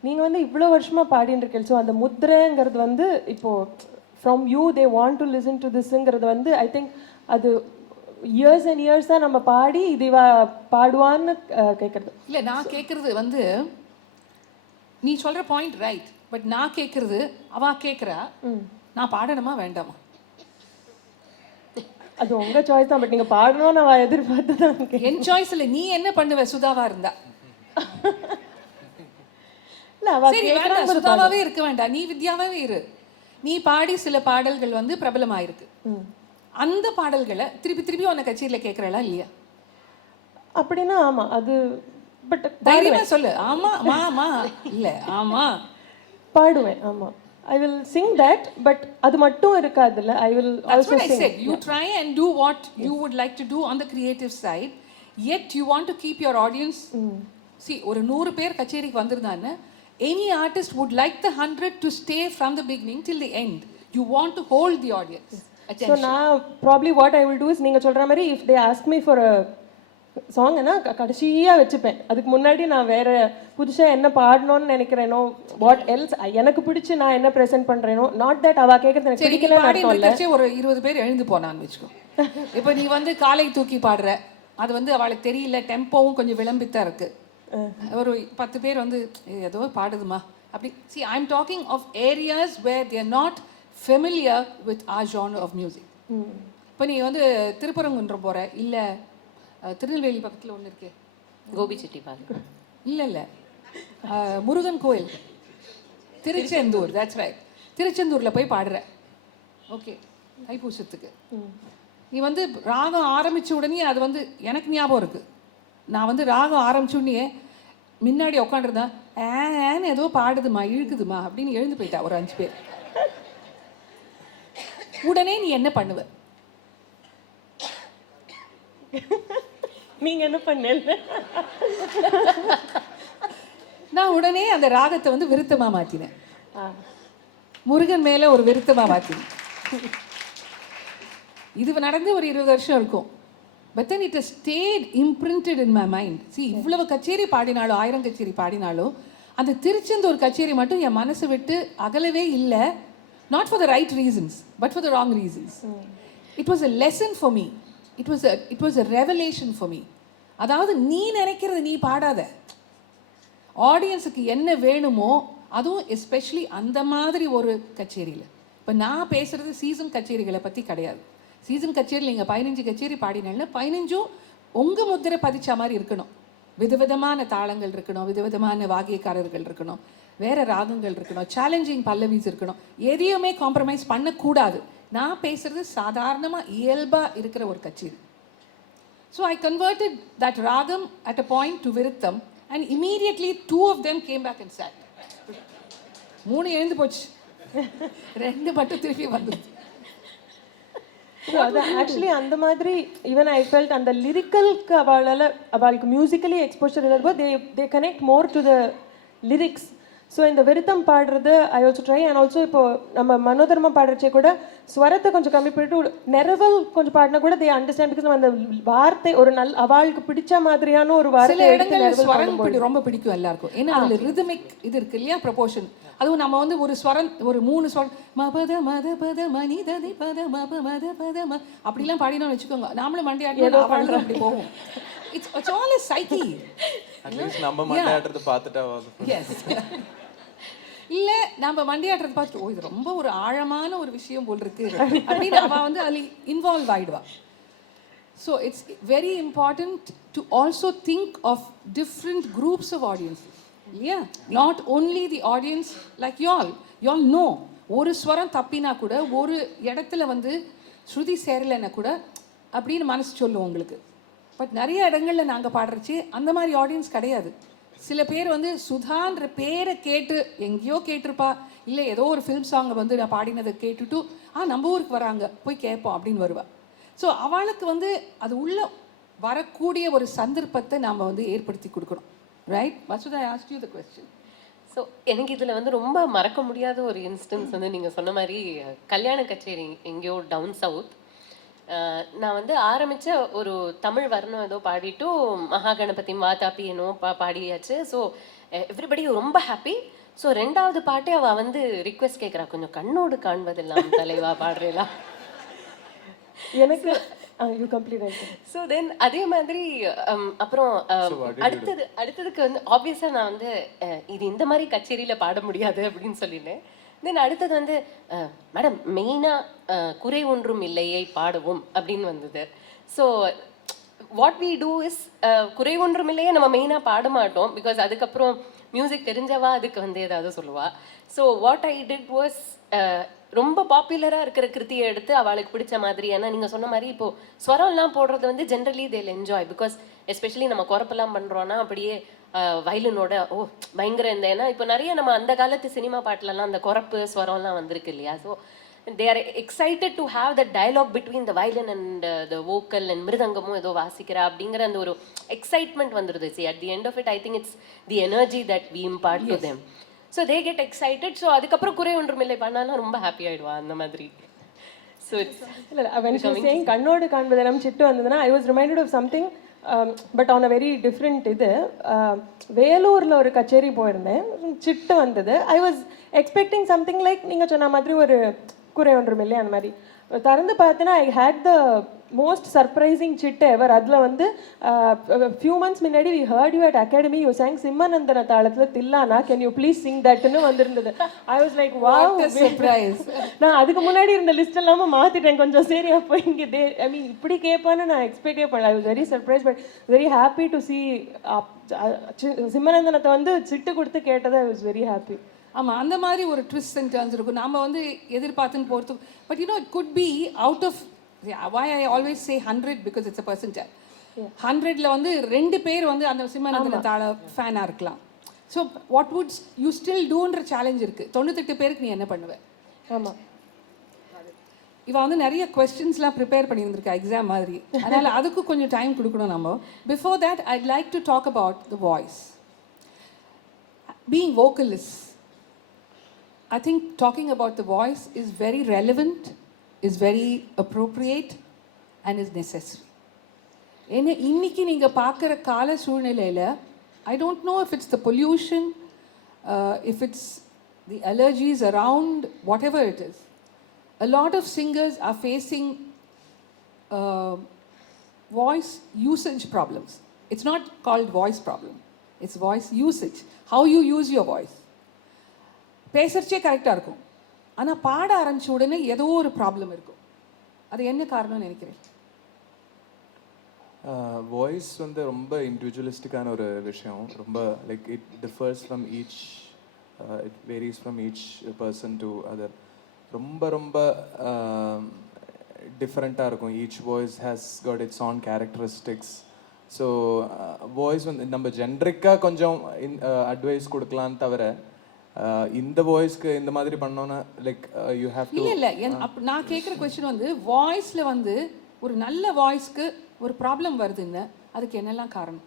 நீங்கள் வந்து இவ்வளோ வருஷமாக பாடின்னு இருக்கீங்க. ஸோ அந்த முத்திரைங்கிறது வந்து இப்போது from you they want to listen to திஸ்ங்கிறது வந்து ஐ திங்க் அது இயர்ஸ் அண்ட் இயர்ஸ் தான் நம்ம பாடி இது பாடுவான்னு கேட்குறது இல்லை. நான் கேட்குறது வந்து நீ சொல்கிற பாயிண்ட் ரைட், பட் நான் கேட்குறது அவள் கேட்குறா, நான் பாடணுமா வேண்டாமா? அது உங்கள் சாய்ஸ் தான், பட் நீங்கள் பாடணும் நான் எதிர்பார்த்து தான். என் சாய்ஸ் இல்லை. நீ என்ன பண்ணுவ சுதாவா இருந்தா? இல்லை அவள் சுதாவாவே இருக்க வேண்டாம், நீ வித்யாவே இரு. நீ பாடி சில பாடல்கள் வந்து பிரபலமாயிருக்கு, அந்த பாடல்களை திருப்பி திருப்பி உன்னை கச்சேரியில் கேட்குறா இல்லையா? அப்படின்னா ஆமாம், அது பட் தைரியமா சொல்லு. ஆமா மாமா இல்லை, ஆமா பாடுவேன். ஆமாம், I will sing that, but அது மட்டும் இருக்காதுல்ல. I will That's also what I sing. said. You try and do what you would like to do on the creative side, yet you want to keep your audience. See, ஒரு 100 பேர் கச்சேரிக்கு வந்திருந்தான்னு, any artist would like the 100 to stay from the beginning till the end. You want to hold the audience So attention. now probably what I will do is நீங்க சொல்ற மாதிரி if they ask me for a song கடைசியா வச்சுப்பேன். அதுக்கு முன்னாடி நான் வேற புதுசா என்ன பாடணும்னு நினைக்கிறேனோ, வாட் எல்ஸ் எனக்கு பிடிச்சு நான் என்ன பிரசன்ட் பண்றேனோ, நாட் தட் அவ கேக்குறது எனக்கு சரி, நீ பிடிக்கல பாடிட்டு அர்த்தம் இல்ல. இருக்கச்சே ஒரு 20 பேர் எழுந்து போனான்னு வச்சுக்கோ. இப்போ நீ வந்து காலை தூக்கி பாடுற, அது வந்து அவளுக்கு தெரியல, டெம்போவும் கொஞ்சம் விளம்பித்தான் இருக்கு. ஒரு 10 பேர் வந்து ஏதோ பாடுதுமா அப்படி. See, I'm talking of areas where they are not familiar with our genre of music. இப்போ நீ வந்து திருப்பரங்குன்றம் போற, இல்ல திருநெல்வேலி பக்கத்துல ஒன்று இருக்கே, கோபிச்செட்டிப்பாளையம். இல்லை முருகன் கோயில், திருச்செந்தூர், that's right. திருச்செந்தூரில் போய் பாடுற, ஓகே, தைப்பூசத்துக்கு. நீ வந்து ராகம் ஆரம்பித்த உடனே அது வந்து எனக்கு ஞாபகம் இருக்குது. நான் வந்து ராகம் ஆரம்பிச்ச உடனே முன்னாடி உட்காந்துருந்தேன், ஏன்னு ஏதோ பாடுதுமா இழுக்குதுமா அப்படின்னு எழுந்து போயிட்டா ஒரு 5 பேர். உடனே நீ என்ன பண்ணுவ? நீங்க என்ன பண்ணல? நான் உடனே அந்த ராகத்தை வந்து விருத்தமா மாத்தினேன், முருகன் மேல ஒரு விருத்தமா மாத்தினேன். இது நடந்து ஒரு 20 வருஷம் இருக்கும். But then it has stayed imprinted in my mind. See, இவ்வளவு கச்சேரி பாடினாலும் 1000 கச்சேரி பாடினாலும் அந்த திருச்செந்தூர் கச்சேரி மட்டும் என் மனசை விட்டு அகலவே இல்லை. Not for the right reasons, but for the wrong reasons. It was a lesson for me. It was a revelation for me. அதாவது நீ நினைக்கிறது நீ பாடாத, ஆடியன்ஸுக்கு என்ன வேணுமோ, அதுவும் எஸ்பெஷலி அந்த மாதிரி ஒரு கச்சேரியில். இப்போ நான் பேசுகிறது சீசன் கச்சேரிகளை பற்றி கிடையாது. சீசன் கச்சேரியில் நீங்கள் 15 கச்சேரி பாடினாலும் 15 உங்கள் முத்திரை பதிச்ச மாதிரி இருக்கணும். விதவிதமான தாளங்கள் இருக்கணும், விதவிதமான வாகியக்காரர்கள் இருக்கணும், வேறு ராகங்கள் இருக்கணும், சேலஞ்சிங் பல்லவிஸ் இருக்கணும். எதையுமே காம்ப்ரமைஸ் பண்ணக்கூடாது. நான் பேசுகிறது சாதாரணமாக இயல்பாக இருக்கிற ஒரு கச்சேரி. So I converted that ragam at a point to Viritham, and immediately 2 of them came back and sat. 3 எழுந்து போச்சு, 2 மட்டும் திருப்பி வந்தது. ஆக்சுவலி அந்த மாதிரி ஈவன் ஐ ஃபெல்ட் அந்த லிரிக்கலுக்கு அவளுக்கு மியூசிக்கலி எக்ஸ்போஷர் இல்லாதப்போ they connect more to the lyrics. So இந்த விருத்தம் பாடுறது I also try. And also இப்போ நம்ம மனோதர்மம் பாடுறச்சே கூட ஸ்வரத்தை கொஞ்சம் கம்மி பண்ணிட்டு நிரவல் கொஞ்சம் பாடினா கூட தே அண்டர்ஸ்டாண்ட். பிகாஸ் அந்த வார்த்தை ஒரு அவளுக்கு பிடிச்ச மாதிரியான ஒரு வார்த்தை. சில இடங்கள்ல ஸ்வரம் ரொம்ப பிடிக்கும் எல்லாருக்கும். ஏன்னா அதுல ரிதமிக் இது இருக்கு இல்லையா, ப்ரொபோர்ஷன். அதுவும் நம்ம வந்து ஒரு ஸ்வரம், ஒரு 3 ஸ்வரம், மபத மத பத மனிததி பத மப மத பத ம அப்படிலாம் பாடினோம்னு வச்சுக்கோங்க, நாமளும் மண்டியாட்டம் அவளும் அப்படி போகும். It's all a psyche. At least நம்ம மண்டையாட்டத்தை பார்த்துட்டா எஸ். இல்லை நம்ம மண்டியாட்டுறது பார்த்துட்டு, ஓ இது ரொம்ப ஒரு ஆழமான ஒரு விஷயம் போல் இருக்கு அப்படின்னு அவள் வந்து அதில் இன்வால்வ் ஆகிடுவா. So it's very important to also think of different groups of audiences இல்லையா. Not only the audience like you all know. ஒரு ஸ்வரம் தப்பினா கூட, ஒரு இடத்துல வந்து ஸ்ருதி சேரலைன்னா கூட அப்படின்னு மனசு சொல்லுவோம் உங்களுக்கு. பட் நிறைய இடங்களில் நாங்கள் பாடுறச்சு அந்த மாதிரி ஆடியன்ஸ் கிடையாது. சில பேர் வந்து சுதான்ற பேரை கேட்டு எங்கேயோ கேட்டிருப்பா, இல்லை ஏதோ ஒரு ஃபிலிம் சாங்கை வந்து நான் பாடினதை கேட்டுட்டு நம்ம ஊருக்கு வராங்க போய் கேட்போம் அப்படின்னு வருவா. ஸோ அவளுக்கு வந்து அது உள்ள வரக்கூடிய ஒரு சந்தர்ப்பத்தை நாம் வந்து ஏற்படுத்தி கொடுக்கணும். Right Vasudha, I asked you the question. So எனக்கு இதில் வந்து ரொம்ப மறக்க முடியாத ஒரு இன்ஸ்டன்ஸ் வந்து நீங்கள் சொன்ன மாதிரி கல்யாண கச்சேரி எங்கேயோ டவுன் சவுத். நான் வந்து ஆரம்பித்த ஒரு தமிழ் வர்ணம் ஏதோ பாடிட்டு மகாகணபதி வாதாப்பி என்னோ பாடியாச்சு. ஸோ எவ்ரிபடி ரொம்ப ஹாப்பி. ஸோ 2வது பாட்டே அவள் வந்து ரிக்வெஸ்ட் கேட்குறா, கொஞ்சம் கண்ணோடு காண்பதெல்லாம் தலைவா பாடுறேலா எனக்கு. ஸோ தென் அதே மாதிரி அப்புறம் அடுத்ததுக்கு வந்து ஆப்வியஸாக நான் வந்து இது இந்த மாதிரி கச்சேரியில் பாட முடியாது அப்படின்னு சொல்லினேன். தென் அடுத்தது வந்து மேடம் மெயினாக குறை ஒன்றும் இல்லையை பாடுவோம் அப்படின்னு வந்தது. So what we do is குறை ஒன்றும் இல்லையே நம்ம மெயினாக பாட மாட்டோம். பிகாஸ் அதுக்கப்புறம் மியூசிக் தெரிஞ்சவா அதுக்கு வந்து ஏதாவது சொல்லுவா. So what I did was ரொம்ப பாப்புலராக இருக்கிற கிருத்தியை எடுத்து அவளுக்கு பிடிச்ச மாதிரி. ஏன்னா நீங்கள் சொன்ன மாதிரி இப்போது ஸ்வரம்லாம் போடுறது வந்து ஜென்ரலி தேல் என்ஜாய். பிகாஸ் எஸ்பெஷலி நம்ம குறப்பெல்லாம் பண்ணுறோன்னா அப்படியே வயலினோட பயங்கர இந்த ஏன்னா இப்போ நிறைய நம்ம அந்த காலத்து சினிமா பாட்டுலலாம் அந்த குறப்பு ஸ்வரம்லாம் வந்திருக்கு இல்லையா. So they are excited to have that dialogue between the violin and the vocal and மிருதங்கமும் ஏதோ வாசிக்கிறா அப்படிங்கிற அந்த ஒரு எக்ஸைட்மெண்ட் வந்துடுது. See, at the end of it, I think it's the energy that we impart to them. So they get excited. So அதுக்கப்புறம் குறை ஒன்றுமில்லை பண்ணாலும் ரொம்ப ஹாப்பி ஆயிடுவா அந்த மாதிரி. So it's when she was saying கண்ணோடு காண்பதெல்லாம் சிட்டு வந்ததுன்னா I was reminded of something but on a very different இது. வேலூரில் ஒரு கச்சேரி போயிருந்தேன், சிட்டு வந்தது. I was expecting something like நீங்கள் சொன்ன மாதிரி ஒரு குறை ஒன்றும் இல்லை அந்த மாதிரி. திறந்து பார்த்தேன்னா I had the most surprising chit ever. அதில் வந்து ஃபியூ மந்த்ஸ் முன்னாடி we heard you at Academy you sang Simhanandana தாளத்தில் thillana can you please sing தட்னு வந்திருந்தது. I was like wow surprise. நான் அதுக்கு முன்னாடி இருந்த லிஸ்ட் எல்லாமே மாற்றிட்டேன் கொஞ்சம். சரி அப்போ இங்கே ஐ மீன் இப்படி கேட்பான்னு நான் எக்ஸ்பெக்டே பண்ணல. I was very surprise but very happy to see சிம்மநந்தனத்தை வந்து சிட்டு கொடுத்து கேட்டது. I was very happy. ஆமாம், அந்த மாதிரி ஒரு ட்விஸ்ட் அண்ட் டர்ன்ஸ் இருக்கும். நாம் வந்து எதிர்பார்த்துன்னு போகிறதுக்கு. But you know it could be out of why I always say 100 because it's a percentile. 100ல வந்து 2 பேர் வந்து அந்த சிம்மநந்தன தாள ஃபேனாக இருக்கலாம். So what would you still டூன்ற சேலஞ்ச் இருக்குது. 98 பேருக்கு நீ என்ன பண்ணுவ? ஆமாம், இவன் வந்து நிறைய கொஸ்டின்ஸ்லாம் ப்ரிப்பேர் பண்ணியிருந்திருக்கா எக்ஸாம் மாதிரி. அதனால் அதுக்கு கொஞ்சம் டைம் கொடுக்கணும் நம்ம. Before that I'd like to talk about the voice. Being vocalist, I think talking about the voice is very relevant, is very appropriate and is necessary. ஏன்னா இன்னைக்கு நீங்கள் பார்க்குற கால சூழ்நிலையில் I don't know if it's the pollution, if it's the allergies around, whatever it is. A lot of singers are facing voice usage problems. It's not called voice problem. It's voice usage. How you use your voice. பேசுறச்சே கரெக்டாக இருக்கும், ஆனால் பாட ஆரம்பிச்ச உடனே ஏதோ ஒரு ப்ராப்ளம் இருக்கும். அது என்ன காரணம்னு நினைக்கிறேன்? வாய்ஸ் வந்து ரொம்ப இண்டிவிஜுவலிஸ்டிக்கான ஒரு விஷயம். ரொம்ப like it differs from each, it varies from each person to other. ரொம்ப ரொம்ப டிஃப்ரெண்ட்டாக இருக்கும். Each voice has God it's on characteristics. So voice வந்து நம்ம ஜென்ரிக்காக கொஞ்சம் அட்வைஸ் கொடுக்கலான்னு தவிர இந்த வாய்ஸ்க்கு இந்த மாதிரி பண்ணோன்னா லைக் யூ ஹேவ் டு. இல்லை நான் கேட்குற கொஸ்டின் வந்து வாய்ஸில் வந்து ஒரு நல்ல வாய்ஸ்க்கு ஒரு ப்ராப்ளம் வருதுன்னு, அதுக்கு என்னெல்லாம் காரணம்?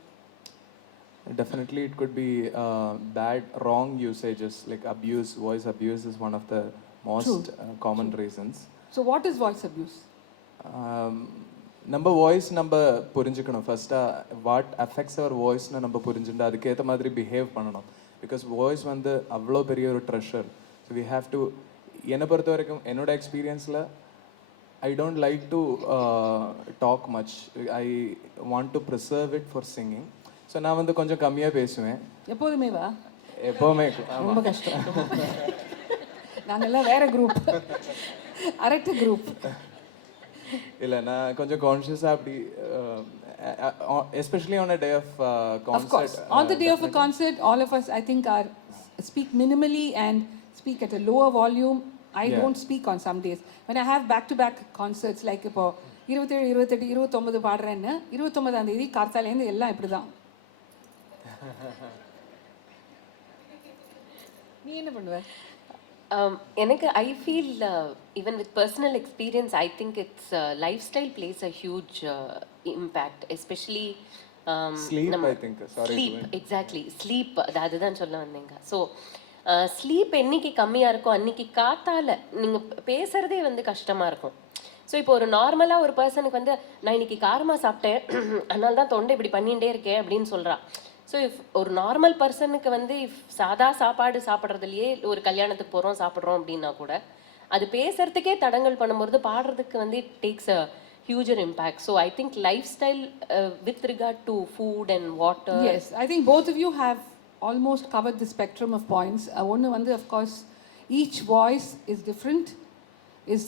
Definitely it could be bad, wrong usages like abuse. Voice abuse is one of the most common reasons. So what is voice abuse? நம்ம வாய்ஸ் நம்ம புரிஞ்சுக்கணும். ஃபஸ்ட்டாக வாட் அஃபெக்ட்ஸ் அவர் வாய்ஸ்னு நம்ம புரிஞ்சுட்டு அதுக்கேற்ற மாதிரி பிஹேவ் பண்ணணும். பிகாஸ் வாய்ஸ் வந்து அவ்வளோ பெரிய ஒரு treasure. So we have to, என்னை பொறுத்த வரைக்கும் என்னோட எக்ஸ்பீரியன்ஸில் I don't like to talk much. I want to preserve it for singing. So நான் வந்து கொஞ்சம் கம்மியாக பேசுவேன். எப்போதுமே வா? எப்போவுமே. ரொம்ப கஷ்டம். நாங்கள்லாம் வேற குரூப், அரட்டை குரூப். இல்லை, நான் கொஞ்சம் கான்ஷியஸாக அப்படி, especially on a day of concert. Of course, on the day of a concert, all of us, I think, are speak minimally and speak at a lower volume. I don't speak on some days. When I have back-to-back concerts, like இப்போ 27, 28, 29 பாடுறேன்னு 29ஆம் தேதி கார்த்தாலேருந்து எல்லாம் இப்படி தான். நீ என்ன பண்ணுவ? எனக்கு I feel even with personal experience I think it's life style place a huge impact. Especially sleep. I think sleep, exactly sleep, அதுதான் சொல்ல வந்தேங்க. ஸோ ஸ்லீப் என்னைக்கு கம்மியாக இருக்கும் அன்னைக்கு காத்தால நீங்கள் பேசுகிறதே வந்து கஷ்டமாக இருக்கும். ஸோ இப்போ ஒரு நார்மலாக ஒரு பர்சனுக்கு வந்து நான் இன்னைக்கு காரமாக சாப்பிட்டேன் அதனால தான் தொண்டை இப்படி பண்ணிகிட்டே இருக்கேன் அப்படின்னு சொல்கிறா. ஸோ இஃப் ஒரு நார்மல் பர்சனுக்கு வந்து இஃப் சாதா சாப்பாடு சாப்பிட்றதுலையே ஒரு கல்யாணத்துக்கு போகிறோம் சாப்பிட்றோம் அப்படின்னா கூட அது பேசுறதுக்கே தடங்கல் பண்ணும்போது பாடுறதுக்கு வந்து it takes a huger impact. So I think lifestyle with regard to food and water. Yes, I think both of you have almost covered the spectrum of points. One வந்து of course each voice is different, is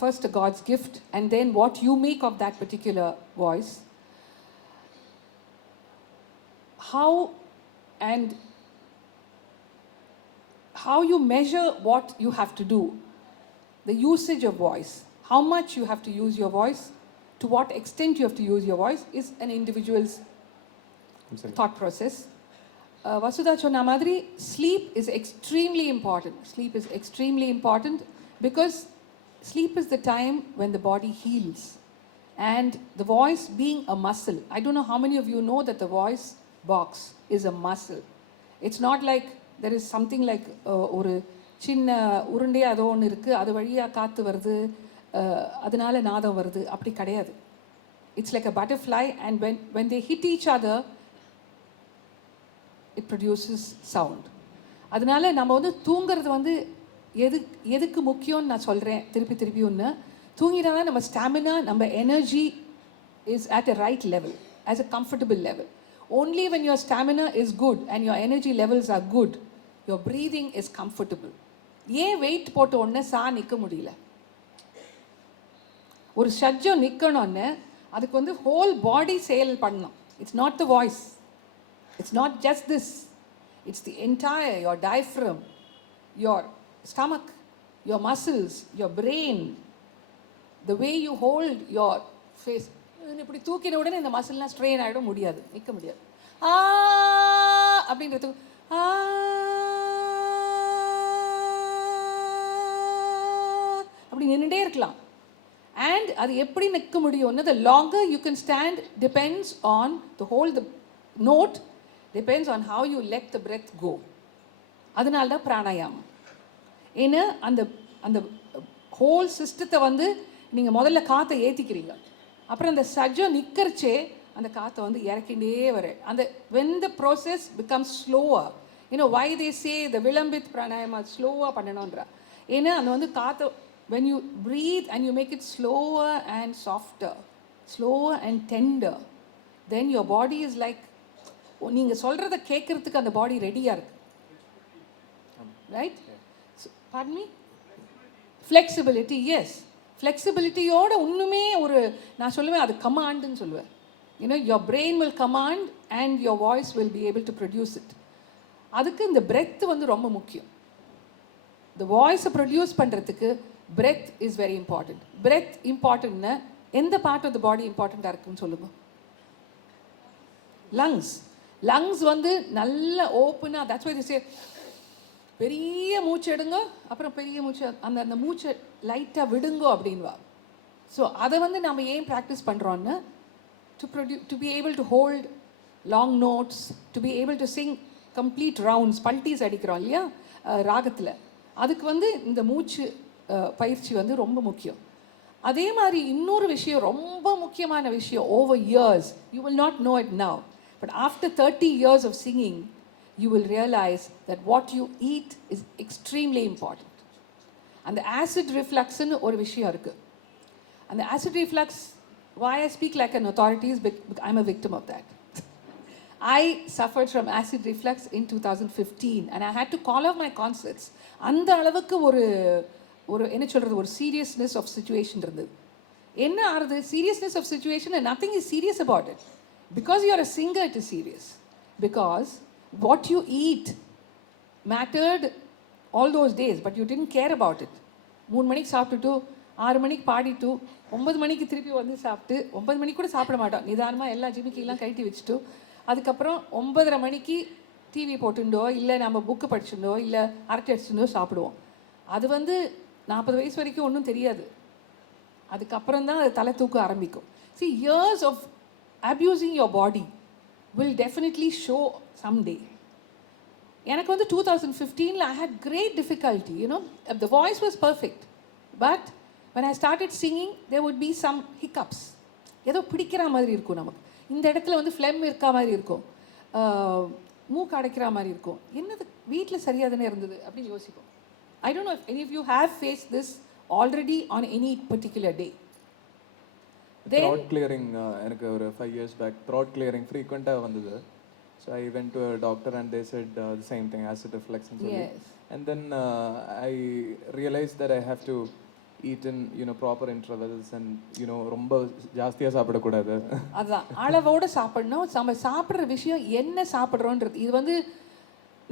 first a God's gift, and then what you make of that particular voice. How you measure what you have to do, the usage of voice, how much you have to use your voice, to what extent you have to use your voice is an individual's thought process. Vasudha சொன்ன மாதிரி sleep is extremely important. Sleep is extremely important because sleep is the time when the body heals. And the voice being a muscle. I don't know how many of you know that the voice box is a muscle. It's not like there is something like ஒரு சின்ன உருண்டே அதோ ஒன்று இருக்குது, அது வழியாக காற்று வருது, அதனால நாதம் வருது, அப்படி கிடையாது. It's like a butterfly, and when they hit each other, it produces sound. அதனால நம்ம வந்து தூங்குறது வந்து எதுக்கு முக்கியம்னு நான் சொல்கிறேன் திருப்பி ஒன்று. தூங்கினா தான் நம்ம ஸ்டாமினா, நம்ம energy is at a right level, as a comfortable level. Only when your stamina is good and your energy levels are good, your breathing is comfortable. ஏன் வெயிட் போட்ட உடனே நிற்க முடியல? ஒரு சஜ்ஜம் நிற்கணும்னு அதுக்கு வந்து ஹோல் பாடி செயல் பண்ணணும். It's not the voice, it's not just this, it's the entire, your diaphragm, your stomach, your muscles, your brain, the way you hold your face. இப்படி தூக்கின உடனே இந்த மசில்லாம் ஸ்ட்ரெயின் ஆகிடும், முடியாது, நிற்க முடியாது. அப்படின்றதுக்கு அப்படி நின்றுட்டே இருக்கலாம். அண்ட் அது எப்படி நிற்க முடியும்னு, the longer you can stand depends on the whole, the note depends on how you let the breath go. அதனால தான் பிராணாயாமம். ஏன்னா அந்த அந்த ஹோல் சிஸ்டத்தை வந்து நீங்கள் முதல்ல காற்றை ஏற்றிக்கிறீங்க, அப்புறம் அந்த சஜ்ஜம் நிற்கிறச்சே அந்த காற்றை வந்து இறக்கிண்டே வர அந்த when the process becomes slower, why they say the விளம்பித் pranayama ஸ்லோவாக பண்ணணுன்ற, ஏன்னா அந்த வந்து காற்றை when you breathe and you make it slower and softer, slower and tender, then your body is like, நீங்கள் சொல்கிறத கேட்குறதுக்கு அந்த பாடி ரெடியாக இருக்கு. Right? So, pardon me? Flexibility, yes. ஃப்ளெக்சிபிலிட்டியோட இன்னுமே ஒரு நான் சொல்லுவேன் அது கமாண்டுன்னு சொல்லுவேன். your brain will command and your voice will be able to produce it. அதுக்கு இந்த breath வந்து ரொம்ப முக்கியம். the voice ப்ரொடியூஸ் பண்ணுறதுக்கு breath is very important. breath importantனா எந்த பார்ட் ஆஃப் த பாடி இம்பார்ட்டண்ட்டாக இருக்குன்னு சொல்லுங்க. லங்ஸ் வந்து நல்ல ஓப்பனாக, that's why they say பெரிய மூச்சு எடுங்க, அப்புறம் பெரிய மூச்சு அந்த மூச்சை லைட்டாக விடுங்கோ அப்படின்வா. ஸோ அதை வந்து நம்ம ஏன் ப்ராக்டிஸ் பண்ணுறோன்னு, to be able to hold long notes, to be able to sing complete rounds, பல்ட்டிஸ் அடிக்கிறோம் இல்லையா ராகத்தில், அதுக்கு வந்து இந்த மூச்சு பயிற்சி வந்து ரொம்ப முக்கியம். அதே மாதிரி இன்னொரு விஷயம், ரொம்ப முக்கியமான விஷயம், over years, you will not know it now, but after 30 years of singing, you will realize that what you eat is extremely important. And the acid reflux ன்னு ஒரு விஷயம் இருக்குது. And the acid reflux, why I speak like an authority is because I'm a victim of that. I suffered from acid reflux in 2015 and I had to call off my concerts. அந்த அளவுக்கு ஒரு என்ன சொல்கிறது, ஒரு seriousness of situation இருந்தது. என்ன ஆறுது, seriousness of situation, and nothing is serious about it. Because you are a singer, it is serious. Because what you eat mattered all those days, but you didn't care about it. 3 மணிக்கு சாப்பிட்டுட்டு 6 மணிக்கு பாடிட்டு 9 மணிக்கு திருப்பி வந்து சாப்பிட்டு 9 மணிக்கு கூட சாப்பிட மாட்டோம், நிதானமாக எல்லா ஜிமிக்கிலாம் கழட்டி வச்சுட்டு அதுக்கப்புறம் 9:30 மணிக்கு டிவி போட்டுண்டோ இல்லை நம்ம புக்கு படிச்சுட்டோ இல்லை அரட்டை அடிச்சுட்டோ சாப்பிடுவோம். அது வந்து 40 வயசு வரைக்கும் ஒன்றும் தெரியாது, அதுக்கப்புறம் தான் அது தலை தூக்க ஆரம்பிக்கும். See, years of abusing your body will definitely show someday. எனக்கு வந்து 2015 I had great difficulty, the voice was perfect, but when I started singing there would be some hiccups. ஏதோ பிடிக்கிற மாதிரி இருக்கும், நமக்கு இந்த இடத்துல வந்து ஃப்ளெம் இருக்க மாதிரி இருக்கும், மூக்கு அடைக்கிற மாதிரி இருக்கும், என்னது வீட்டில் சரியாக தானே இருந்தது அப்படின்னு யோசிப்போம். I don't know if any of you have faced this already on any particular day. Throat clearing, எனக்கு ஒரு 5 years back throat clearing frequent-ஆக வந்தது. So I went to a doctor and they said the same thing, acid reflux and so on. Yes. And then I realized that I have to eat in proper intervals and ரொம்ப ஜாஸ்தியாக சாப்பிடக்கூடாது. அதுதான் அளவோடு சாப்பிடணும். நம்ம சாப்பிட்ற விஷயம் என்ன சாப்பிட்றோன்றது, இது வந்து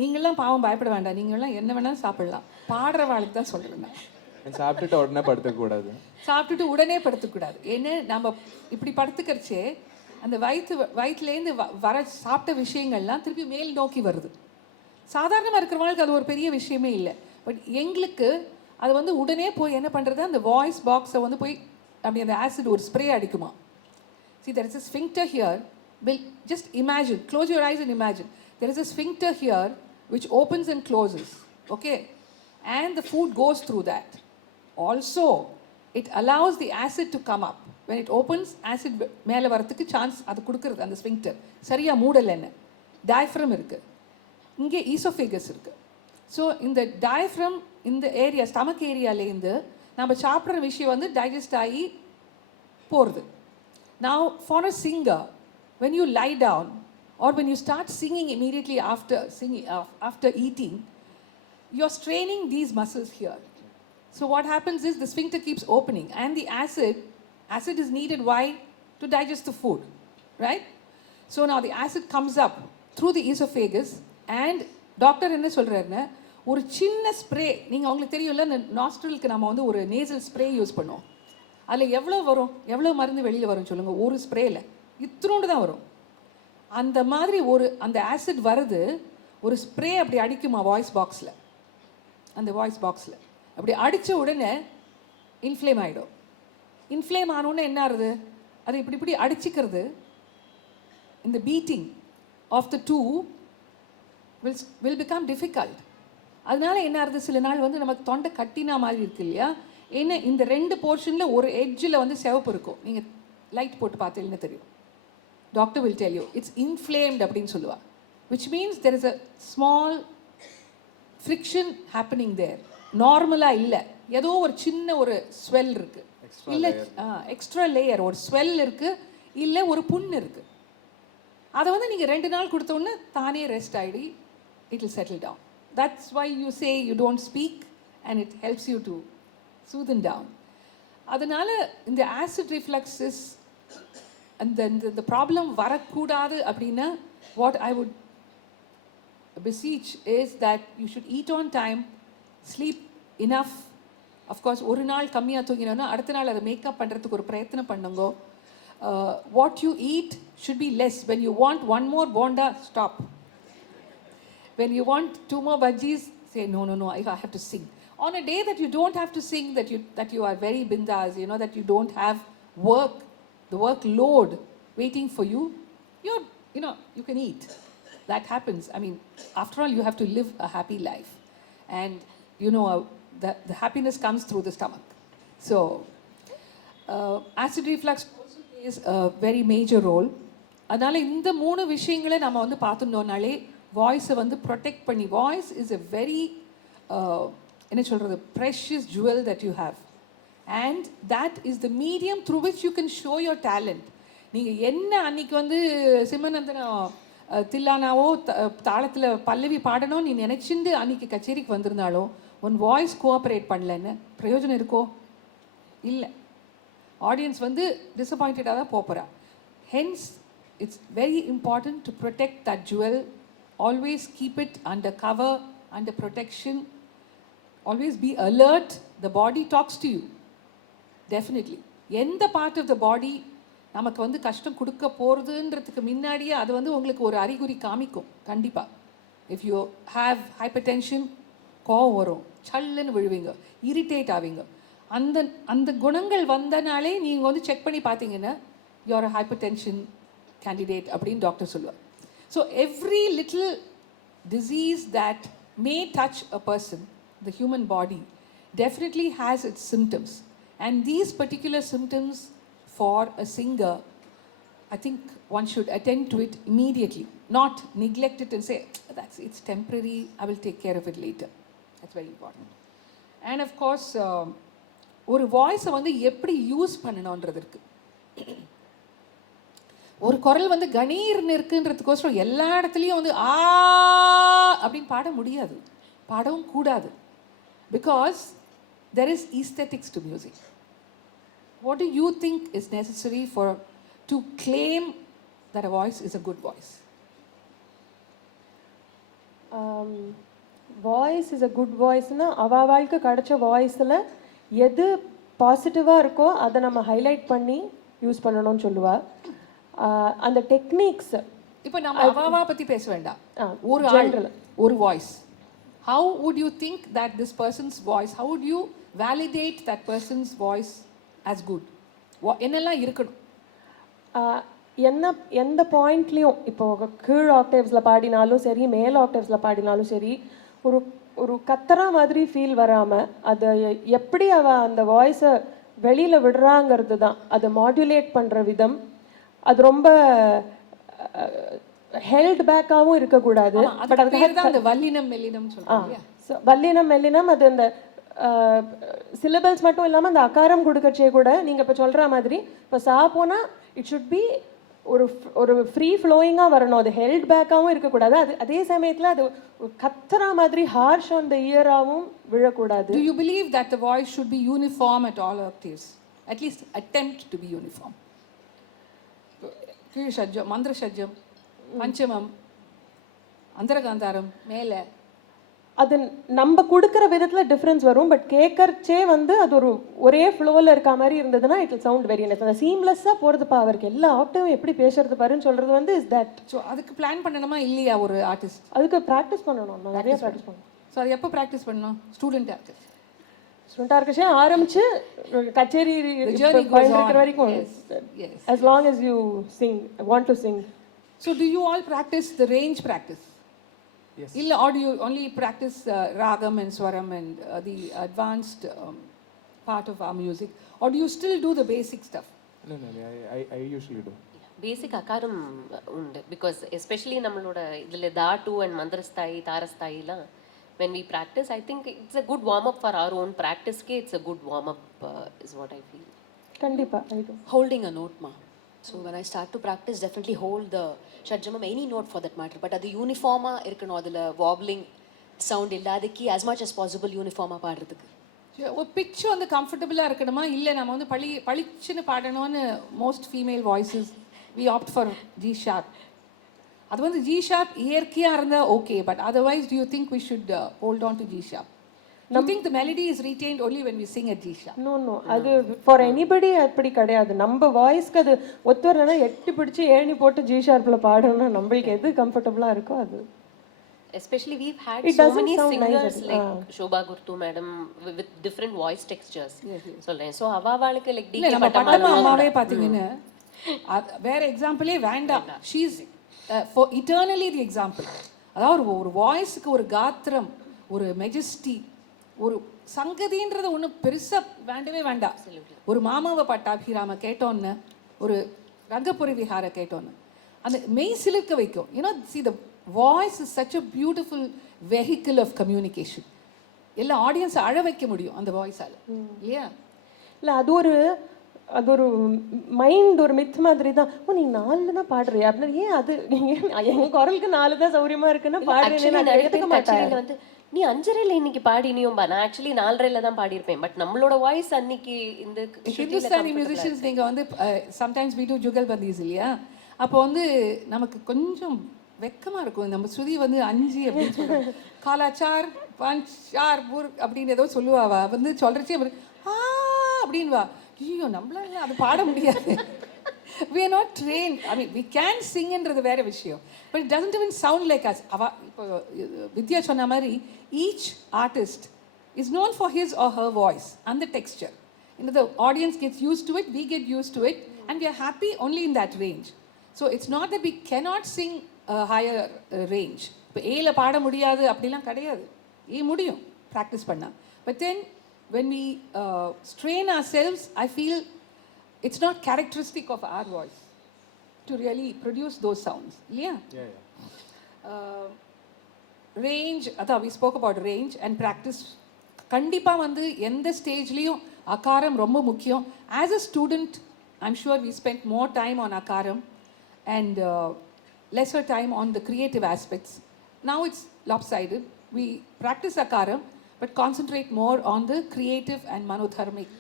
நீங்கள்லாம் பாவம் பயப்பட வேண்டாம், நீங்கள்லாம் என்ன வேணாலும் சாப்பிடலாம், பாடுற வாழ்க்கை தான் சொல்கிறேன். சாப்பிட்டுட்டு உடனே படுத்துக்கூடாது, சாப்பிட்டுட்டு உடனே படுத்துக்கூடாது. ஏன்னா நம்ம இப்படி படுத்துக்கிறச்சே அந்த வயிற்றுலேருந்து வர சாப்பிட்ட விஷயங்கள்லாம் திருப்பி மேல் நோக்கி வருது. சாதாரணமாக இருக்கிறவங்களுக்கு அது ஒரு பெரிய விஷயமே இல்லை. பட் எங்களுக்கு அது வந்து உடனே போய் என்ன பண்ணுறது, அந்த வாய்ஸ் பாக்ஸை வந்து போய் அப்படி அந்த ஆசிட் ஒரு spray அடிக்குமா. See, there is a sphincter here. Will just imagine, close your eyes and imagine. There is a sphincter here which opens and closes. Okay? And the food goes through that. Also, it allows the acid to come up. When it opens, acid மேலே வரத்துக்கு சான்ஸ் அது கொடுக்குறது அந்த ஸ்பிங்க்டர். சரியாக மூடல் என்ன, டயஃப்ரம் இருக்குது, இங்கே ஈசோஃபேகஸ் இருக்குது. ஸோ இந்த டயஃப்ரம் இந்த ஏரியா ஸ்டமக் ஏரியாலேருந்து நம்ம சாப்பிட்ற விஷயம் வந்து டைஜஸ்ட் ஆகி போகிறது. Now, for a singer, when you lie down or when you start singing immediately after eating, you're straining these muscles here. So what happens is the sphincter keeps opening and the acid is needed, why? To digest the food, right? So now the acid comes up through the esophagus and doctor என்ன சொல்கிறாருன்னா, ஒரு சின்ன ஸ்ப்ரே, நீங்கள் உங்களுக்கு தெரியும்ல, இந்த நாஸ்ட்ரலுக்கு நம்ம வந்து ஒரு நேசல் ஸ்ப்ரே யூஸ் பண்ணுவோம். அதில் எவ்வளோ வரும், எவ்வளோ மருந்து வெளியில் வரும் சொல்லுங்கள், ஒரு ஸ்ப்ரேயில் இத்தினோண்டு தான் வரும். அந்த மாதிரி அந்த ஆசிட் வருது, ஒரு ஸ்ப்ரே அப்படி அடிக்குமா வாய்ஸ் பாக்ஸில். அந்த வாய்ஸ் பாக்ஸில் அப்படி அடித்த உடனே இன்ஃப்ளேம் ஆகிடும். இன்ஃப்ளேம் ஆனோடனே என்ன ஆகுது, அதை இப்படி அடிச்சிக்கிறது, இந்த beating of the two will become difficult. அதனால என்ன ஆகுது, சில நாள் வந்து நமக்கு தொண்டை கட்டினா மாதிரி இருக்கு இல்லையா. ஏன்னா இந்த ரெண்டு போர்ஷனில் ஒரு எட்ஜில் வந்து சிவப்பு இருக்கும், நீங்கள் லைட் போட்டு பார்த்தீங்கன்னா தெரியும். Doctor will tell you it's inflamed அப்படின்னு சொல்லுவாள். Which means there is a small friction happening there. நார்மலாக இல்லை, ஏதோ ஒரு சின்ன ஒரு ஸ்வெல் இருக்குது, இல்லை எக்ஸ்ட்ரா லேயர் ஒரு ஸ்வெல் இருக்குது, இல்லை ஒரு புண் இருக்குது. அதை வந்து நீங்கள் 2 நாள் கொடுத்தோன்னே தானே ரெஸ்ட் ஆகிடி, it will settle down. That's why you say you don't speak and it helps you to soothen down. அதனால் இந்த ஆசிட் ரிஃப்ளக்ஸஸ் அந்த ப்ராப்ளம் வரக்கூடாது அப்படின்னா what I would beseech is that you should eat on time, sleep enough. Of course, ஒரு நாள் கம்மியாக தூங்கினோன்னா அடுத்த நாள் அதை மேக்கப் பண்ணுறதுக்கு ஒரு பிரயத்தனம் பண்ணுங்க. What you eat should be less. When you want one more bonda, stop. When you want 2 more bhajis, say no, I have to sing. On a day that you don't have to sing, that you are very bindas, you know, that you don't have work, the workload waiting for you, you can eat. That happens. I mean, after all, you have to live a happy life. And, the happiness comes through the stomach. So, acid reflux also plays a very major role. அதனால் இந்த 3 விஷயங்களை நம்ம வந்து பார்த்துட்டோம்னாலே வாய்ஸை வந்து ப்ரொடெக்ட் பண்ணி, வாய்ஸ் இஸ் a very என்ன சொல்கிறது, precious jewel that you have. And that is the medium through which you can show your talent. நீங்கள் என்ன அன்னைக்கு வந்து சிம்மநந்தனா தில்லானாவோ தாளத்தில் பல்லவி பாடணும் நீ நினச்சிண்டு அன்றைக்கி கச்சேரிக்கு வந்திருந்தாலும் உன் வாய்ஸ் கோஆப்ரேட் பண்ணலன்னு பிரயோஜனம் இருக்கோ? இல்லை. ஆடியன்ஸ் வந்து டிசப்பாயிண்டடாக தான் போகிறா. Hence it's very important to protect that jewel. Always keep it under cover, under protection. Always be alert. The body tax to you. Definitely எந்த பார்ட் ஆஃப் த பாடி நமக்கு வந்து கஷ்டம் கொடுக்க போகிறதுன்றதுக்கு முன்னாடியே அது வந்து உங்களுக்கு ஒரு அறிகுறி காமிக்கும் கண்டிப்பாக. If you have hyper tension, கோவம் வரும், சல்லுன்னு விழுவீங்க, இரிட்டேட் ஆவீங்க. அந்த குணங்கள் வந்தனாலே நீங்கள் வந்து செக் பண்ணி பார்த்தீங்கன்னா யூஆர் ஹைப்பர் டென்ஷன் கேண்டிடேட் அப்படின்னு டாக்டர் சொல்லுவார். So every little disease that may touch a person, the human body, definitely has its symptoms. And these particular symptoms for a singer, I think one should attend to it immediately, not neglect it and say, it's temporary, I will take care of it later. That's very important. And of course, ஒரு வாய்ஸை வந்து எப்படி யூஸ் பண்ணணுன்றது இருக்குது. ஒரு குரல் வந்து கணீர்னு இருக்குன்றதுக்கோசரம் எல்லா இடத்துலையும் வந்து ஆ அப்படின்னு பாட முடியாது, பாடவும் கூடாது. Because there is aesthetics to music. What do you think is necessary to claim that a voice is a good voice? Voice is a good வாய்ஸ்னால் அவாவாளுக்கு கிடச்ச வாய்ஸில் எது பாசிட்டிவாக இருக்கோ அதை நம்ம ஹைலைட் பண்ணி யூஸ் பண்ணணும்னு சொல்லுவாள். அந்த டெக்னிக்ஸ் இப்போ நம்ம அவாவா பற்றி பேச வேண்டாம். ஒரு ஆள் ஜென்ரல் ஒரு voice, how would you think that this person's voice, how would you validate that person's voice as good? என்னெல்லாம் இருக்கணும்? எந்த பாயிண்ட்லேயும் இப்போ கீழ் ஆக்டேவ்ஸில் பாடினாலும் சரி, மேல் ஆக்டேவ்ஸில் பாடினாலும் சரி, ஒரு ஒரு கத்துறா மாதிரி ஃபீல் வராமல் அதை எப்படி அந்த வாய்ஸை வெளியில் விடுறாங்கிறது தான். அதை மாடுலேட் பண்ணுற விதம் அது ரொம்ப ஹெல்ட் பேக்காகவும் இருக்கக்கூடாது. பட் அதுக்கு அந்த வல்லினம் மெல்லினம் சொல்லுவாங்க. வல்லினம் மெல்லினம் அது அந்த சிலபல்ஸ் மட்டும் இல்லாமல் அந்த அகாரம் கொடுக்கச்சே கூட நீங்கள் இப்போ சொல்கிற மாதிரி இப்போ சா போனால் இட் ஷுட் பி ஒரு ஃப்ரீ ஃப்ளோயிங்காக வரணும். அது ஹெல்ட் பேக்காகவும் இருக்கக்கூடாது. அதே சமயத்தில் அது கத்துறா மாதிரி ஹார்ஷ் ஆன் த இயராகவும் விழக்கூடாது. Do you believe that the voice should be uniform at all octaves? At least attempt to be uniform. கீழ் ஷட்ஜம், மந்திர ஷட்ஜம், பஞ்சமம், அந்தரகாந்தாரம், மேலே அது நம்ம கொடுக்குற விதத்தில் டிஃப்ரென்ஸ் வரும். பட் கேட்கறச்சே அது ஒரே ஃப்ளோவில் இருக்க மாதிரி இருந்ததுன்னா it will sound very nice. அந்த சீம்லெஸ்ஸாக போகிறதுப்பா அவருக்கு எல்லா ஆக்டிவும் எப்படி பேசுறது பாருன்னு சொல்கிறது இஸ் தட். ஸோ அதுக்கு பிளான் பண்ணணுமா இல்லையா ஒரு ஆர்டிஸ்ட்? அதுக்கு ப்ராக்டிஸ் பண்ணணும், நிறைய ப்ராக்டிஸ் பண்ணணும். ஸோ அது எப்போ ப்ராக்டிஸ் பண்ணணும்? ஸ்டூடெண்டாக இருக்கச்சே ஆரம்பிச்சு கச்சேரி இருக்கிற வரைக்கும் as long as you want to sing. So do you all practice the range practice? Yes. Or do you only practice ragam and swaram and the advanced part of our music? Or do you still do the basic stuff? No, I usually do. பேசிக் அகாரம் உண்டு. பிகாஸ் எஸ்பெஷலி நம்மளோட இதில் தாட்டு அண்ட் மந்திரஸ்தாயி தாரஸ்தாயிலாம் when we practice, I think it's a good warm up for our own practice. It's a good warm up is what I feel. Kandipa I do. Holding a note ma. So when I start to practice, definitely hold the shadjamam, any note for that matter, but adu uniform ah irukano, adula wobbling sound illadiki as much as possible uniform ah paadradhukku. ஒரு பிட்ச் கம்ஃபர்டபுளாக இருக்கணுமா? இல்லை நம்ம பளிச்சுன்னு பாடணும்னு most female voices we opt for G sharp. அது ஜி ஷார்ப் இயற்கையாக இருந்தால் okay, but otherwise do you think we should hold on to G sharp? You think the melody is retained only when we sing at G sharp? No. அது for anybody அப்படி கிடையாது. நம்ம வாய்ஸ்க்கு அது ஒத்து வரலன்னா எட்டி பிடிச்சி ஏணி போட்டு ஜி ஷார்ப்பில் பாடணும்னா நம்மளுக்கு எது கம்ஃபர்டபுளாக இருக்கோ அது. Especially we've had so many singers like Shobha Gurtu madam with different voice textures. சொல்றேன். So அவாவாளுக்கு like DK பட்டம்மா அம்மாவே பார்த்தீங்கன்னா வேற எக்ஸாம்பிளே வேண்டாம். she is for eternally the example. அதாவது ஒரு வாய்ஸ்க்கு ஒரு காத்திரம், ஒரு மெஜஸ்டி, ஒரு சங்கதின்றது ஒன்று பெருசாக வேண்டவே வேண்டாம். ஒரு மாமாவை பட்டாபிராம கேட்டோன்னு, ஒரு ரங்கப்புரி விஹார கேட்டோன்னு அந்த மெய் சிலிர்க்க வைக்கும். see the voice is such a beautiful vehicle of communication. எல்லா ஆடியன்ஸை அழ வைக்க முடியும் அந்த வாய்ஸால், இல்லையா? இல்லை அது ஒரு மைண்ட் ஒரு மித் மாதிரி தான். நீ 4 தான் பாடுறியா அப்படின்னா ஏன் அது எங்கள் குரலுக்கு 4 தான் சௌரியமாக இருக்குன்னா பாடுறேன். நீ 5:30 இன்னைக்கு பாடினியோம்பா, நான் ஆக்சுவலி 4:30 தான் பாடியிருப்பேன். பட் நம்மளோட வாய்ஸ் அன்னைக்கு இந்த ஹிந்துஸ்தானி மியூசிஷியன்ஸ் நீங்கள் சம்டைம்ஸ் we do ஜுகல்பந்தீஸ் இல்லையா? அப்போ நமக்கு கொஞ்சம் வெக்கமாக இருக்கும். நம்ம ஸ்ருதி 5 அப்படின்னு சொல்லுவோம். காலாச்சார் பஞ்சார் பூர் அப்படின்னு ஏதோ சொல்லுவாவா, சொல்கிறச்சே அப்படின்வா. ஐயோ நம்மளால அது பாட முடியாது. We are not trained. I mean, we can sing என்றது வேற விஷயம், but it doesn't even sound like us. இப்போ வித்யா சொன்ன மாதிரி each artist is known for his or her voice and the texture. The audience gets used to it, we get used to it, and we are happy only in that range. So it's not that we cannot sing a higher range. இப்போ ஏல பாட முடியாது அப்படிலாம் கிடையாது. முடியும் practice பண்ணா. But then when we strain ourselves, I feel it's not characteristic of our voice to really produce those sounds. Yeah. Range, we spoke about range and practice. கண்டிப்பா எந்த ஸ்டேஜ்லயும் அகாரம் ரொம்ப முக்கியம். As a student, I'm sure we spent more time on akaram and lesser time on the creative aspects. Now it's lopsided. We practice akaram but concentrate more on the creative and manotharmic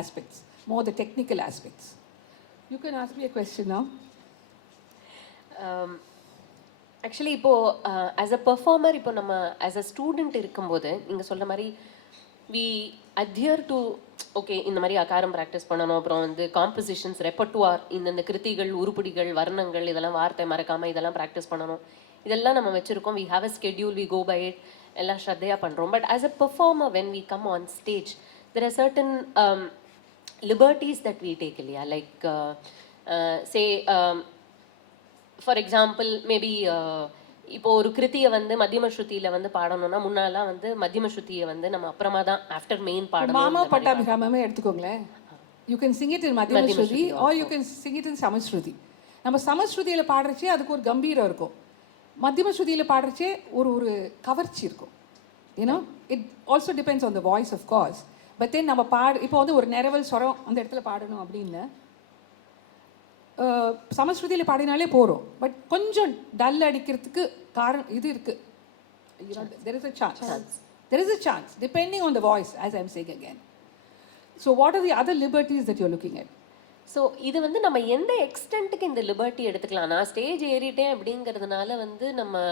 aspects, more the technical aspects. You can ask me a question now. Actually இப்போது ஆஸ் அ பெர்ஃபார்மர், இப்போ நம்ம ஆஸ் அ ஸ்டூடெண்ட் இருக்கும்போது நீங்கள் சொல்கிற மாதிரி வி அட்ஹியர் டு ஓகே இந்த மாதிரி அகாரம் ப்ராக்டிஸ் பண்ணணும், அப்புறம் வந்து காம்போசிஷன்ஸ், ரெப்பர்டுவார், இந்த கிருத்திகள், உருப்படிகள், வர்ணங்கள், இதெல்லாம் வார்த்தை மறக்காமல் இதெல்லாம் ப்ராக்டிஸ் பண்ணணும். இதெல்லாம் நம்ம வச்சுருக்கோம். We have a schedule, we go by it, எல்லாம் ஸ்ரத்தையாக பண்ணுறோம். But as a performer when we come on stage there are certain liberties that we take இல்லையா, like say for example maybe இப்போ ஒரு கிருத்தியை வந்து மத்தியம ஸ்ருதியில் வந்து பாடணும்னா முன்னாலாம் வந்து மத்தியம ஸ்ருதியை வந்து நம்ம அப்புறமா தான் ஆஃப்டர் மெயின் பாடணும். மாமா பட்டாபிராமமே எடுத்துக்கோங்களேன். You can sing it in madhyama shruti or you can sing it in samashruti. நம்ம சமஸ்ருதியில் பாடுறச்சே அதுக்கு ஒரு கம்பீரம் இருக்கும், மத்தியம ஸ்ருதியில் பாடுறச்சே ஒரு கவர்ச்சி இருக்கும். You know it also depends on the voice of course. But then நம்ம இப்போ வந்து ஒரு நிரவல் சொரம் அந்த இடத்துல பாடணும் அப்படின்னு சமஸ்கிருதியில் பாடினாலே போகிறோம். பட் கொஞ்சம் டல் அடிக்கிறதுக்கு காரணம் இது இருக்குது. There is a chance depending on the voice, as I'm saying again. So what are the other liberties that you're looking at? So இது வந்து நம்ம எந்த எக்ஸ்டென்ட்டுக்கு இந்த லிபர்ட்டி எடுத்துக்கலாம். நான் ஸ்டேஜ் ஏறிட்டேன் அப்படிங்கிறதுனால வந்து நம்ம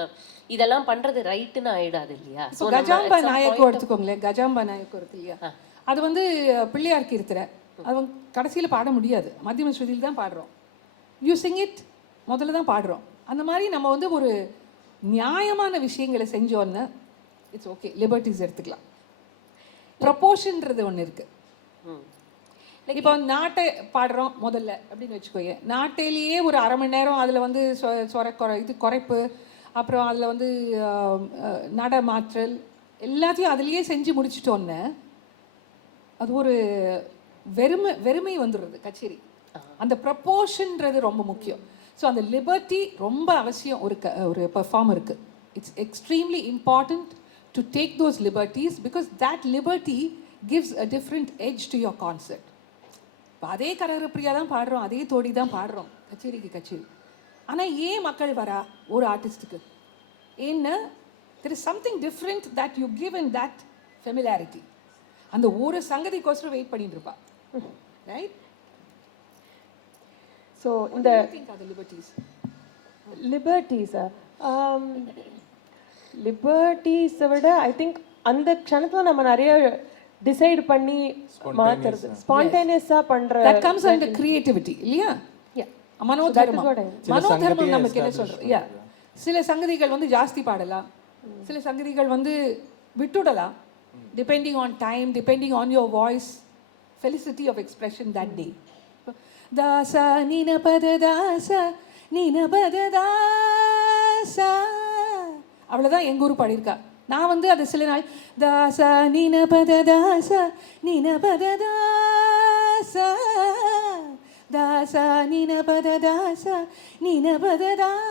இதெல்லாம் பண்ணுறது ரைட்டுன்னு ஆகிடாது இல்லையா. ஸோ கஜாம்பா நாயக்கம் எடுத்துக்கோங்களேன். கஜாம்பா நாயக்கம் இருக்கு இல்லையா, அது வந்து பிள்ளையார் கீர்த்தனை. அது கடைசியில் பாட முடியாது, மத்தியம ஸ்ருதியில் தான் பாடுறோம். யூ சிங் இட் முதல்ல தான் பாடுறோம். அந்த மாதிரி நம்ம வந்து ஒரு நியாயமான விஷயங்களை செஞ்சோன்னு இட்ஸ் ஓகே, லிபர்ட்டிஸ் எடுத்துக்கலாம். ப்ரப்போர்ஷன்றது ஒன்று இருக்குது. இப்போ நாட்டை பாடுறோம் முதல்ல அப்படின்னு வச்சுக்கோங்க. நாட்டையிலேயே ஒரு அரை மணி நேரம் அதில் வந்து குறைப்பு, அப்புறம் அதில் வந்து நட மாற்றல் எல்லாத்தையும் அதுலேயே செஞ்சு முடிச்சிட்டோன்னு அது ஒரு வெறுமை வந்துடுறது கச்சேரி. அந்த ப்ரப்போர்ஷன்றது ரொம்ப முக்கியம். ஸோ அந்த லிபர்ட்டி ரொம்ப அவசியம் ஒரு பெர்ஃபார்மருக்கு. It's extremely important to take those liberties because that liberty gives a different edge to your concert. இப்போ அதே கரகரப்பிரியா தான் பாடுறோம், அதே தோடி தான் பாடுறோம் கச்சேரி. ஆனால் ஏன் மக்கள் வரா ஒரு ஆர்டிஸ்ட்டுக்கு? ஏன்னா there is something different that you give in that familiarity. அந்த ஒரு சங்கதிக்கோசரம் வெயிட் பண்ணிட்டு இருப்பா, ரைட்? ஸோ இந்த லிபர்ட்டிஸை விட ஐ திங்க் அந்த க்ஷணத்தில் நம்ம நிறைய டிசைட் பண்ணி மாற்றுறது, ஸ்பான்டேனியஸாக பண்ணுற that comes under creativity இல்லையா? மனோதர்மம் நமக்கு என்ன சொல்கிறது? சில சங்கதிகள் வந்து ஜாஸ்தி பாடலாம், சில சங்கதிகள் வந்து விட்டுடலாம், depending on time, depending on your voice, felicity of expression that day. Dasa nina pada dasa அவ்வளோதான் எங்கள் ஊர் பாடியிருக்கா. நான் வந்து அது சில நாள் தாசா நீன பத தாசா நீன பத தாசா தாசா நீன பத தாசா நீன பத Tasa.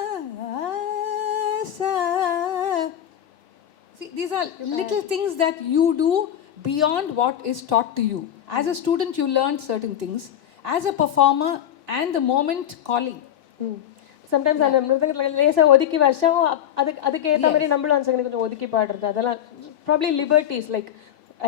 See, these are little things that you do beyond what is taught to you. As a student, you learn certain things. As a performer, and the moment calling. Sometimes அந்த மிருதங்கத்தில் லேசாக ஒதுக்கி வருஷம் அதுக்கு ஏற்ற மாதிரி நம்மளும் அந்த சங்கதி கொஞ்சம் ஒதுக்கி பாடுறது, அதெல்லாம் probably liberties like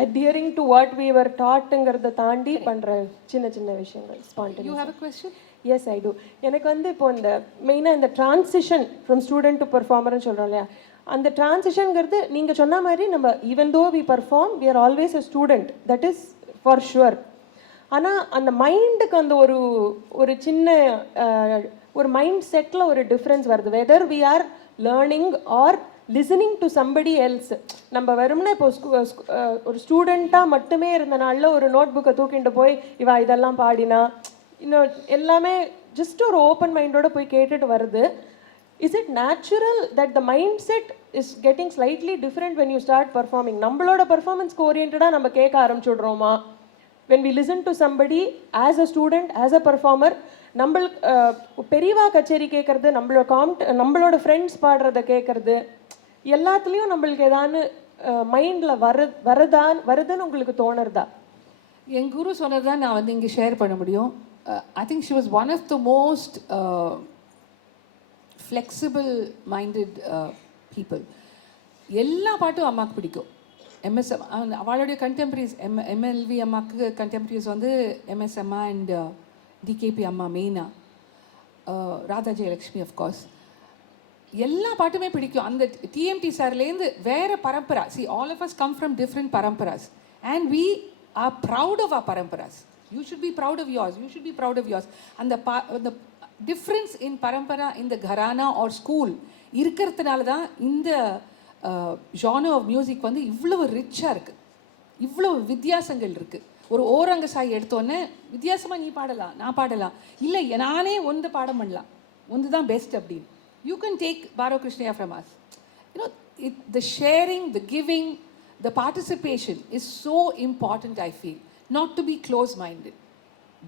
adhering to what we were taught-ங்கிறத தாண்டி பண்ணுற சின்ன விஷயங்கள் spontaneous. You have a question? Yes, I do. எனக்கு வந்து இப்போ இந்த மெயினாக இந்த டிரான்சிஷன் ஃப்ரம் ஸ்டூடெண்ட் டு பெர்ஃபார்மர்னு சொல்கிறோம் இல்லையா, அந்த டிரான்சிஷன்ங்கிறது நீங்கள் சொன்ன மாதிரி நம்ம even though we perform we are always a student, that is for sure. ஆனால் அந்த மைண்டுக்கு அந்த ஒரு சின்ன ஒரு மைண்ட் செட்டில் ஒரு டிஃப்ரென்ஸ் வருது. Whether we are learning or listening to somebody else. நம்ம வெறும்னா இப்போ ஒரு ஸ்டூடெண்ட்டாக மட்டுமே இருந்த நாளில் ஒரு நோட் புக்கை தூக்கிட்டு போய் இவா இதெல்லாம் பாடினா இன்னும் எல்லாமே ஜஸ்ட் ஒரு ஓப்பன் மைண்டோட போய் கேட்டுட்டு வருது. Is it natural that the mind set is getting slightly different when you start performing? நம்மளோட பர்ஃபார்மன்ஸ்க்கு ஓரியன்டாக நம்ம கேட்க ஆரம்பிச்சுடுறோமா? when we listen to somebody as a student, as a performer, நம்மளுக்கு பெரியவா கச்சேரி கேட்குறது, நம்மளோட ஃப்ரெண்ட்ஸ் பாடுறத கேட்குறது எல்லாத்துலேயும் நம்மளுக்கு ஏதானு மைண்டில் வருதுன்னு உங்களுக்கு தோணுறதா? என் குரு சொன்னது தான் நான் வந்து இங்கே ஷேர் பண்ண முடியும். I think she was one of the most flexible minded people. எல்லா பாட்டும் அம்மாவுக்கு பிடிக்கும். எம்எஸ்எம் அவளுடைய கண்டெம்பரரிஸ் எம்எல்வி அம்மாவுக்கு கண்டெம்பரரிஸ் வந்து எம்எஸ் அம்மா அண்ட் டிகேபி அம்மா மெயினாக, ராதா ஜெயலக்ஷ்மி அஃப்கோர்ஸ். எல்லா பாட்டுமே பிடிக்கும். அந்த டிஎம்டி சார்லேருந்து வேறு பரம்பரா. See all of us come from different paramparas and we are proud of our paramparas. You should be proud of yours. You should be proud of yours. And the difference in parampara in the gharana or school இருக்கிறதுனால தான் இந்த genre of music வந்து இவ்வளவு ரிச்சாக இருக்குது, இவ்வளவு வித்தியாசங்கள் இருக்குது. ஒரு ஓரங்க சாய் எடுத்தோன்னே வித்தியாசமாக நீ பாடலாம், நான் பாடலாம், இல்லை நானே ஒன்று பாடம் பண்ணலாம், ஒன்று தான் பெஸ்ட் அப்படின்னு. You can take borrow Krishnaya from us. You know the sharing, the giving, the participation is so important, I feel. Not to be close-minded.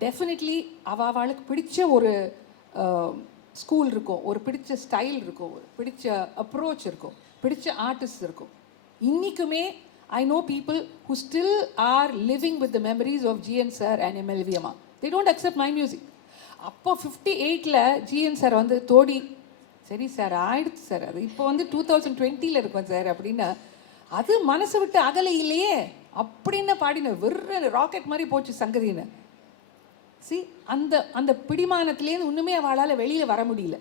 Definitely அவளுக்கு பிடிச்ச ஒரு ஸ்கூல் இருக்கும், ஒரு பிடிச்ச ஸ்டைல் இருக்கும், ஒரு பிடிச்ச அப்ரோச் இருக்கும், பிடிச்ச ஆர்டிஸ்ட் இருக்கும். இன்றைக்குமே I know people who still are living with the memories of GN sir and MLV amma. They don't accept my music. அப்போ 58ல் ஜிஎன் சார் வந்து தோடி சரி சார் ஆயிடுச்சு சார், அது இப்போ வந்து 2020ல் இருக்கும் சார் அப்படின்னா அது மனசை விட்டு அகலை இல்லையே அப்படின்னு பாடின வெறும் ராக்கெட் மாதிரி போச்சு சங்கதின்னு. சி அந்த அந்த பிடிமானத்துலேருந்து ஒன்றுமே அவளால் வெளியில் வர முடியல.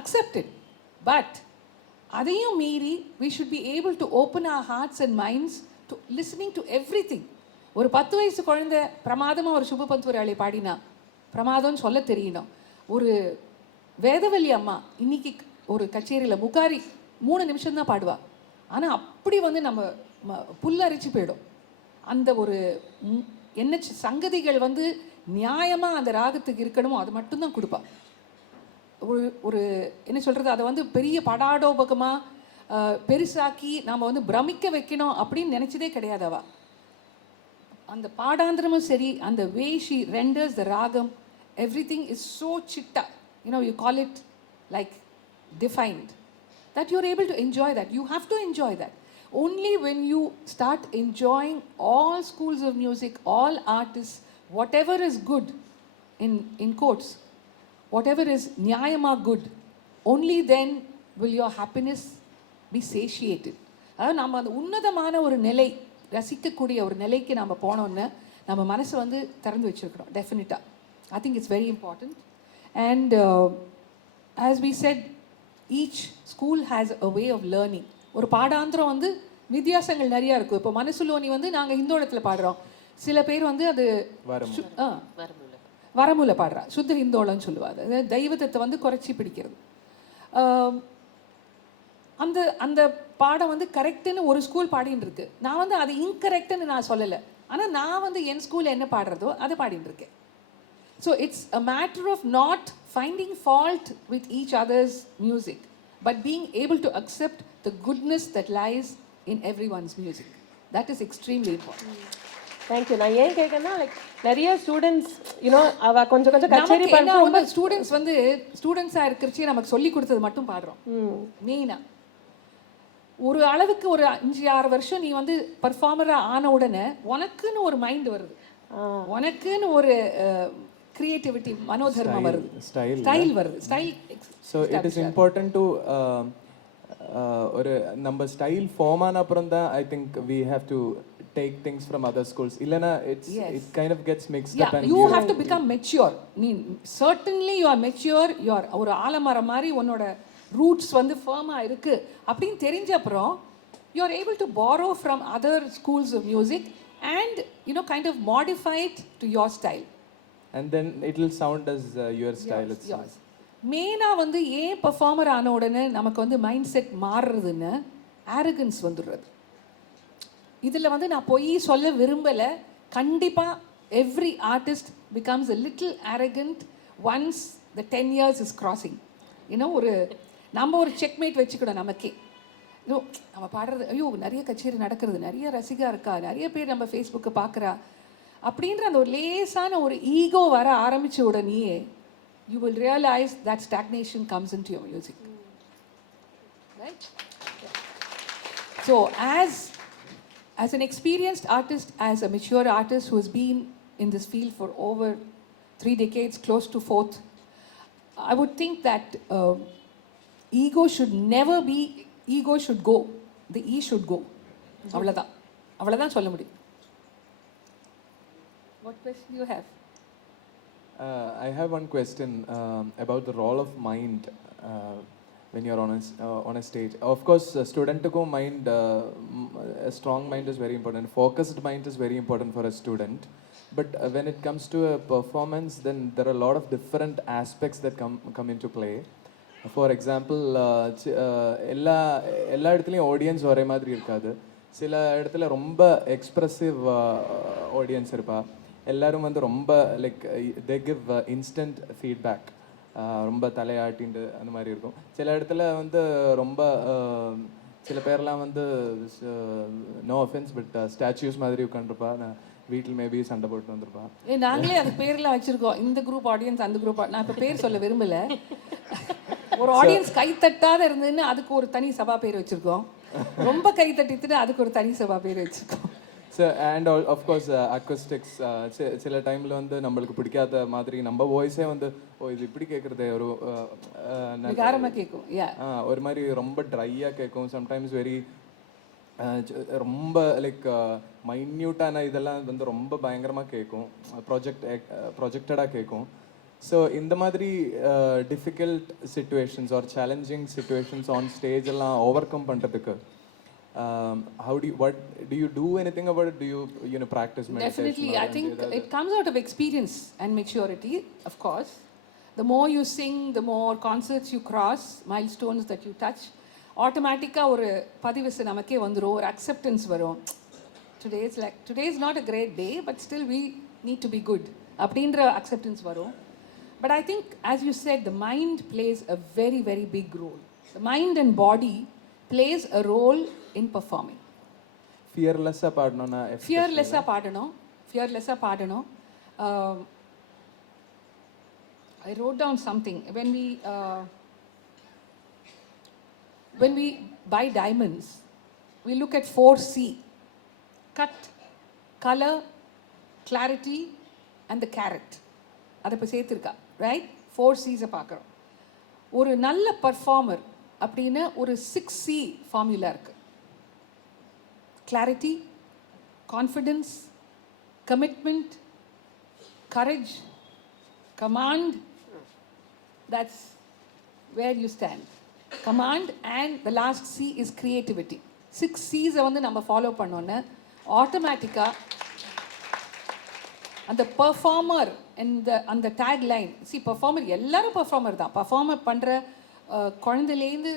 அக்செப்டட். பட் அதையும் மீறி we should be able to open our hearts and minds to listening to everything. ஒரு 10 வயசு குழந்தை பிரமாதமாக ஒரு சுபபந்துவராளி பாடினா பிரமாதம்னு சொல்ல தெரியணும். ஒரு வேதவல்லி அம்மா இன்னைக்கு ஒரு கச்சேரியில் முகாரி 3 நிமிஷம் தான் பாடுவா, ஆனால் அப்படி வந்து நம்ம புல்லரிச்சு போயிடும். அந்த ஒரு என்ன சங்கதிகள் வந்து நியாயமாக அந்த ராகத்துக்கு இருக்கணுமோ அது மட்டும்தான் கொடுப்பா. ஒரு என்ன சொல்கிறது, அதை வந்து பெரிய படாடோபகமாக பெருசாக்கி நாம் வந்து பிரமிக்க வைக்கணும் அப்படின்னு நினச்சதே கிடையாது. அவள் அந்த பாடாந்திரமும் சரி, அந்த வே ஷி ரெண்டர்ஸ் த ராகம், எவ்ரிதிங் இஸ் ஸோ சிட்டா, you call it like defined, that you're able to enjoy that. You have to enjoy that. Only when you start enjoying all schools of music, all artists, whatever is good, in quotes, whatever is nyayama good, only then will your happiness be satiated. அதாவது நம்ம அந்த உன்னதமான ஒரு நிலை, ரசிக்கக்கூடிய ஒரு நிலைக்கு நம்ம போனோன்னு நம்ம மனசை வந்து திறந்து வச்சுருக்கிறோம். டெஃபினட்டாக I think it's very important. And as we said, each school has a way of learning. ஒரு பாடாந்திரம் வந்து வித்தியாசங்கள் நிறையா இருக்கும். இப்போ மனசுலோனி வந்து நாங்கள் ஹிந்தோளத்தில் பாடுறோம், சில பேர் வந்து அது வரமுல பாடுறா, சுத்த ஹிந்தோளம்னு சொல்லுவாள். அதாவது தெய்வத்தை வந்து குறைச்சி பிடிக்கிறது. அந்த அந்த பாடம் வந்து கரெக்டுன்னு ஒரு ஸ்கூல் பாடின்னு இருக்கு, நான் வந்து அது இன்கரெக்டுன்னு நான் சொல்லலை, ஆனால் நான் வந்து என் ஸ்கூலில் என்ன பாடுறதோ அதை பாடின்னு இருக்கேன். So it's a matter of not finding fault with each others music, but being able to accept the goodness that lies in every one's music. That is extremely important. Thank you. நான் ஏன் கேட்கறேன்னா, லைக் நிறைய ஸ்டூடெண்ட்ஸ் அவ கொஞ்சம் கச்சேரி பண்ணுற ஸ்டூடெண்ட்ஸ் வந்து ஸ்டூடெண்ட்ஸாக இருக்கிறச்சு நமக்கு சொல்லி கொடுத்தது மட்டும் பாடுறோம். மெயினாக ஒரு அளவுக்கு ஒரு 5-6 வருஷம் நீ வந்து பர்ஃபார்மராக ஆன உடனே உனக்குன்னு ஒரு மைண்ட் வருது, உனக்குன்னு ஒரு கிரியேட்டிவிட்டி, மனோதர்மம் வருது, ஸ்டைல் வருது. Style so it is important to ஒரு நம்ம ஸ்டைல் ஃபார்ம் ஆன அப்புறம் தான் I think we have to take things from other schools. Illana, it kind of gets mixed up. And you have to become mature. I mean, certainly you are mature. You are ஒரு ஆலமரம் மாதிரி உன்னோட ரூட்ஸ் வந்து ஃபர்மாக இருக்குது அப்படின்னு தெரிஞ்ச அப்புறம் you are able to borrow from other schools of music and kind of modify it to your style. And then it will sound as your style itself. மெயினாக வந்து ஏன் பர்ஃபார்மர் ஆன உடனே நமக்கு வந்து மைண்ட் செட் மாறுறதுன்னு ஆரோகன்ஸ் வந்துடுறது. இதில் வந்து நான் பொய் சொல்ல விரும்பலை. கண்டிப்பாக every artist becomes a little arrogant once the 10 years is crossing. ஒரு நம்ம ஒரு செக்மேட் வச்சுக்கணும் நமக்கே. நம்ம பாடுறது, ஐயோ நிறைய கச்சேரி நடக்கிறது, நிறைய ரசிகா இருக்கா, நிறைய பேர் நம்ம ஃபேஸ்புக்கை பார்க்குறா அப்படின்ற அந்த ஒரு லேசான ஒரு ஈகோ வர ஆரம்பித்த உடனேயே you will realize that stagnation comes into your music. Right? So as an experienced artist, as a mature artist who has been in this field for over 3 decades, close to 4th, I would think that ego should never be, ego should go, the E should go. அவ்வளோதான் சொல்ல முடியும். What question do you have? I have one question about the role of mind when you're on a stage. Of course, student ko mind, a strong mind is very important. Focused mind is very important for a student. But when it comes to a performance, then there are a lot of different aspects that come into play. For example, எல்லா இடத்துலையும் ஆடியன்ஸ் ஒரே மாதிரி இருக்காது. சில இடத்துல ரொம்ப எக்ஸ்ப்ரெசிவ் ஆடியன்ஸ் இருப்பா. எல்லாரும் வந்து ரொம்ப like they give instant feedback, ரொம்ப தலையாட்டிண்டு அந்த மாதிரி இருக்கும். சில இடத்துல வந்து ரொம்ப சில பேர்லாம் வந்து நோ அஃபென்ஸ் பட் ஸ்டாச்சுஸ் மாதிரி உட்காந்துருப்பா. நான் வீட்டில் மேபி சண்டை போட்டு வந்திருப்பா. நாங்களே அது பேர்லாம் வச்சிருக்கோம், இந்த குரூப் ஆடியன்ஸ் அந்த குரூப். நான் இப்போ பேர் சொல்ல விரும்பல. ஒரு ஆடியன்ஸ் கை தட்டாத இருந்ததுன்னு அதுக்கு ஒரு தனி சபா பேர் வச்சிருக்கோம். ரொம்ப கை தட்டிட்டு அதுக்கு ஒரு தனி சபா பேர் வச்சிருக்கோம். ஸோ அண்ட் ஆஃப்கோர்ஸ் அக்வஸ்டிக்ஸ் சில டைமில் வந்து நம்மளுக்கு பிடிக்காத மாதிரி நம்ம வாய்ஸே வந்து ஓ இது இப்படி கேட்குறது ஒரு விகாரமாக கேட்கும். ஒரு மாதிரி ரொம்ப ட்ரையாக கேட்கும். சம்டைம்ஸ் வெரி ரொம்ப லைக் மைன்யூட்டான இதெல்லாம் வந்து ரொம்ப பயங்கரமாக கேட்கும், ப்ரொஜெக்டடாக கேட்கும். ஸோ இந்த மாதிரி difficult situations or challenging situations on stage எல்லாம் ஓவர் கம் பண்ணுறதுக்கு what do you do anything about it? Do you know practice meditation? Definitely, I think it comes out of experience and maturity. Of course, the more you sing, the more concerts you cross, milestones that you touch, automatically ஒரு பதிவசு நமக்கே வந்துரும், ஒரு acceptance வரும். Today is not a great day, but still we need to be good அப்படின்ற acceptance வரும். But I think, as you said, the mind plays a very, very big role. The mind and body plays a role in performing. Fearless-ஆ பாடணும்னா fearless-ஆ பாடணும். I wrote down something. When we buy diamonds, we look at 4C: cut, color, clarity and the carat. அதை இப்போ சேர்த்துருக்கா, ரைட்? 4C's பார்க்குறோம். ஒரு நல்ல பர்ஃபார்மர் அப்படின்னு ஒரு 6C ஃபார்முலா இருக்குது. Clarity, confidence, commitment, courage, command. That's where you stand. Command and the last C is creativity. 6C's வந்து நம்ம ஃபாலோ பண்ணோன்னே ஆட்டோமேட்டிக்காக அந்த பர்ஃபார்மர் அந்த டேக் லைன். பர்ஃபார்மர் எல்லாரும் பர்ஃபார்மர் தான். பர்ஃபார்மர் பண்ணுற குழந்தையிலேருந்து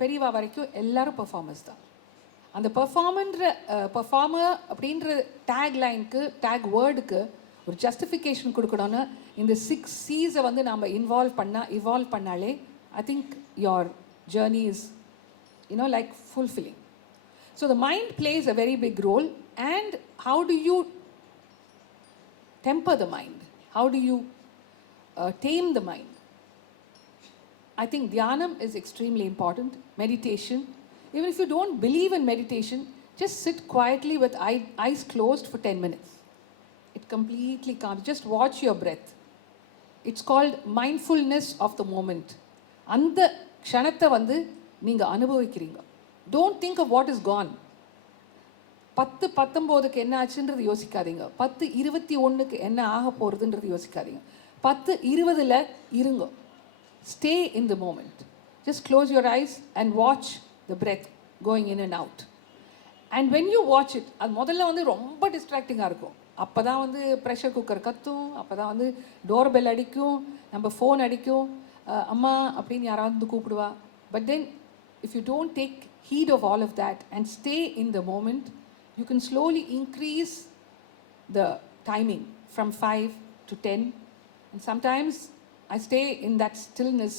பெரியவா வரைக்கும் எல்லாரும் பர்ஃபார்மர்ஸ் தான். அந்த பர்ஃபார்மர் அப்படின்ற டேக் லைனுக்கு, டேக் வேர்டுக்கு ஒரு ஜஸ்டிஃபிகேஷன் கொடுக்கணும்னு இந்த 6C's வந்து நம்ம இவால்வ் பண்ணாலே I think your journey is like fulfilling. So the mind plays a very big role. And how do you temper the mind? How do you tame the mind? I think dhyanam is extremely important. Meditation. Even if you don't believe in meditation, just sit quietly with eyes closed for 10 minutes. It completely calms. Just watch your breath. It's called mindfulness of the moment. அந்த க்ஷணத்தை வந்து நீங்கள் அனுபவிக்கிறீங்க. Don't think of what is gone. 10-19க்கு என்ன ஆச்சுன்றது யோசிக்காதீங்க. 10-21க்கு என்ன ஆக போகிறதுன்றது யோசிக்காதீங்க. 10-20ல் இருங்க. Stay in the moment. Just close your eyes and watch the breath going in and out. And when you watch it, அது முதல்ல வந்து ரொம்ப டிஸ்ட்ராக்டிங்காக இருக்கும். அப்போ தான் வந்து ப்ரெஷர் குக்கர் கத்தும், அப்போ தான் வந்து டோர் பெல் அடிக்கும், நம்ம ஃபோன் அடிக்கும், அம்மா அப்படின்னு யாராவது வந்து கூப்பிடுவா. But then if you don't take heed of all of that and stay in the moment, you can slowly increase the timing from 5 to 10. And sometimes I stay in that stillness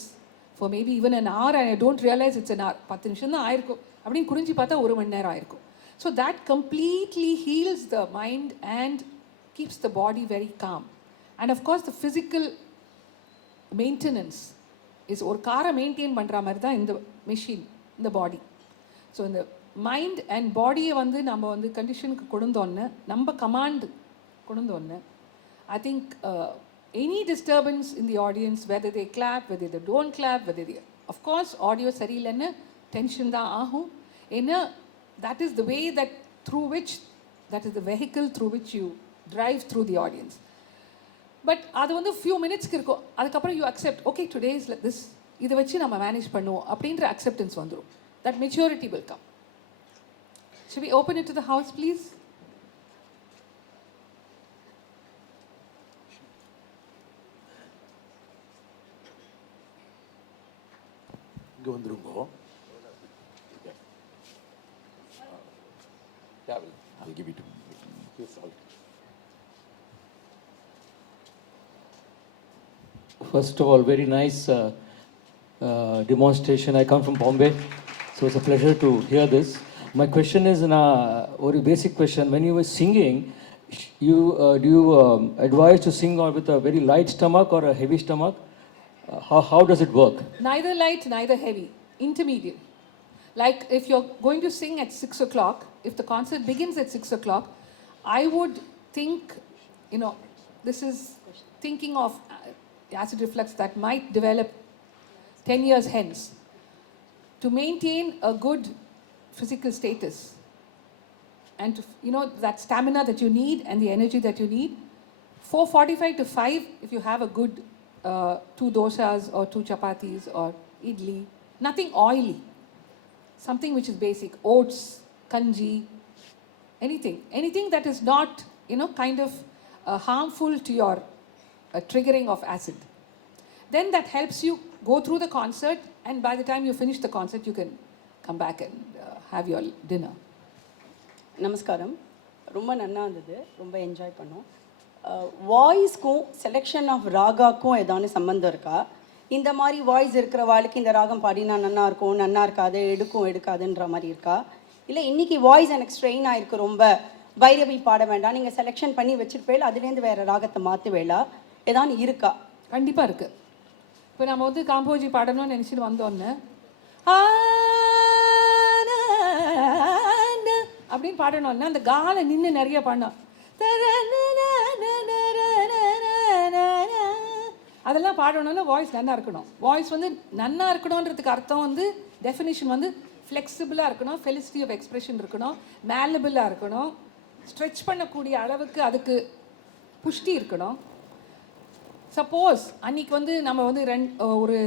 for maybe even an hour and I don't realize it's an hour. 10 நிமிஷம் தான் ஆயிருக்கும், அப்படின்னு குறிஞ்சி பார்த்தா 1 மணி நேரம் ஆயிருக்கும். So that completely heals the mind and keeps the body very calm. And of course the physical maintenance is ஒரு காரை மெயின்டைன் பண்ணுற மாதிரி தான் இந்த மெஷின், இந்த பாடி. ஸோ இந்த மைண்ட் அண்ட் பாடியை வந்து நம்ம வந்து கண்டிஷனுக்கு கொடுந்தோன்னு, நம்ம கமாண்ட் கொடுந்தோன்னு, I think any disturbance in the audience, whether they clap, whether they don't clap, whether they of course audio சரியில்லைன்னு டென்ஷன் தான் ஆகும். ஏன்னா that is the way that through which, that is the vehicle through which you drive through the audience. But அது வந்து ஃபியூ மினிட்ஸ்க்கு இருக்கும். அதுக்கப்புறம் you accept, okay today is like this, இதை வச்சு நம்ம மேனேஜ் பண்ணுவோம் அப்படின்ற அக்செப்டன்ஸ் வந்துடும். That maturity will come. Should we open it to the house, please? இங்க வந்துருங்கோ. I'll give it to you. Here's all. First of all, very nice demonstration. I come from Bombay, so it's a pleasure to hear this. My question is a very basic question. When you were singing, do you advise to sing with a very light stomach or a heavy stomach? How does it work? Neither light, neither heavy. Intermediate. Like if you're going to sing at 6 o'clock, if the concert begins at 6 o'clock, I would think, this is thinking of acid reflux that might develop 10 years hence. To maintain a good physical status and to, that stamina that you need and the energy that you need, 4:45 to 5, if you have a good 2 dosas or 2 chapatis or idli, nothing oily, something which is basic, oats, kanji, anything that is not kind of harmful to your triggering of acid. Then that helps you go through the concert, and by the time you finish the concert you can come back and have your dinner. நமஸ்காரம். ரொம்ப நல்லா இருந்தது, ரொம்ப என்ஜாய் பண்ணோம். வாய்ஸ்க்கும் செலெக்ஷன் ஆஃப் ராகாக்கும் ஏதாவது சம்மந்தம் இருக்கா? இந்த மாதிரி வாய்ஸ் இருக்கிற வாழ்க்கை இந்த ராகம் பாடினா நல்லா இருக்கும், நல்லா இருக்காது, எடுக்காதுன்ற மாதிரி இருக்கா? இல்லை இன்றைக்கி வாய்ஸ் எனக்கு ஸ்ட்ரெயின் ஆகிருக்கு, ரொம்ப பைரவி பாட வேண்டாம், நீங்கள் செலெக்ஷன் பண்ணி வச்சுருப்பேல் அதுலேருந்து வேறு ராகத்தை மாற்றுவேளா, ஏதாவது இருக்கா? கண்டிப்பாக இருக்குது. இப்போ நம்ம வந்து காம்போஜி பாடணும்னு நினச்சிட்டு வந்தோன்னு அப்படின்னு பாடணும்னா அந்த காலை நின்று நிறைய பாடணும். அதெல்லாம் பாடணும்னா வாய்ஸ் நன்னா இருக்கணும். வாய்ஸ் வந்து நன்னா இருக்கணுன்றதுக்கு அர்த்தம் வந்து டெஃபினிஷன் வந்து ஃப்ளெக்சிபிளாக இருக்கணும், ஃபெலிசிட்டி ஆஃப் எக்ஸ்பிரஷன் இருக்கணும், மேலபிளாக இருக்கணும், ஸ்ட்ரெச் பண்ணக்கூடிய அளவுக்கு அதுக்கு புஷ்டி இருக்கணும். சப்போஸ் அன்றைக்கி வந்து நம்ம வந்து ஒரு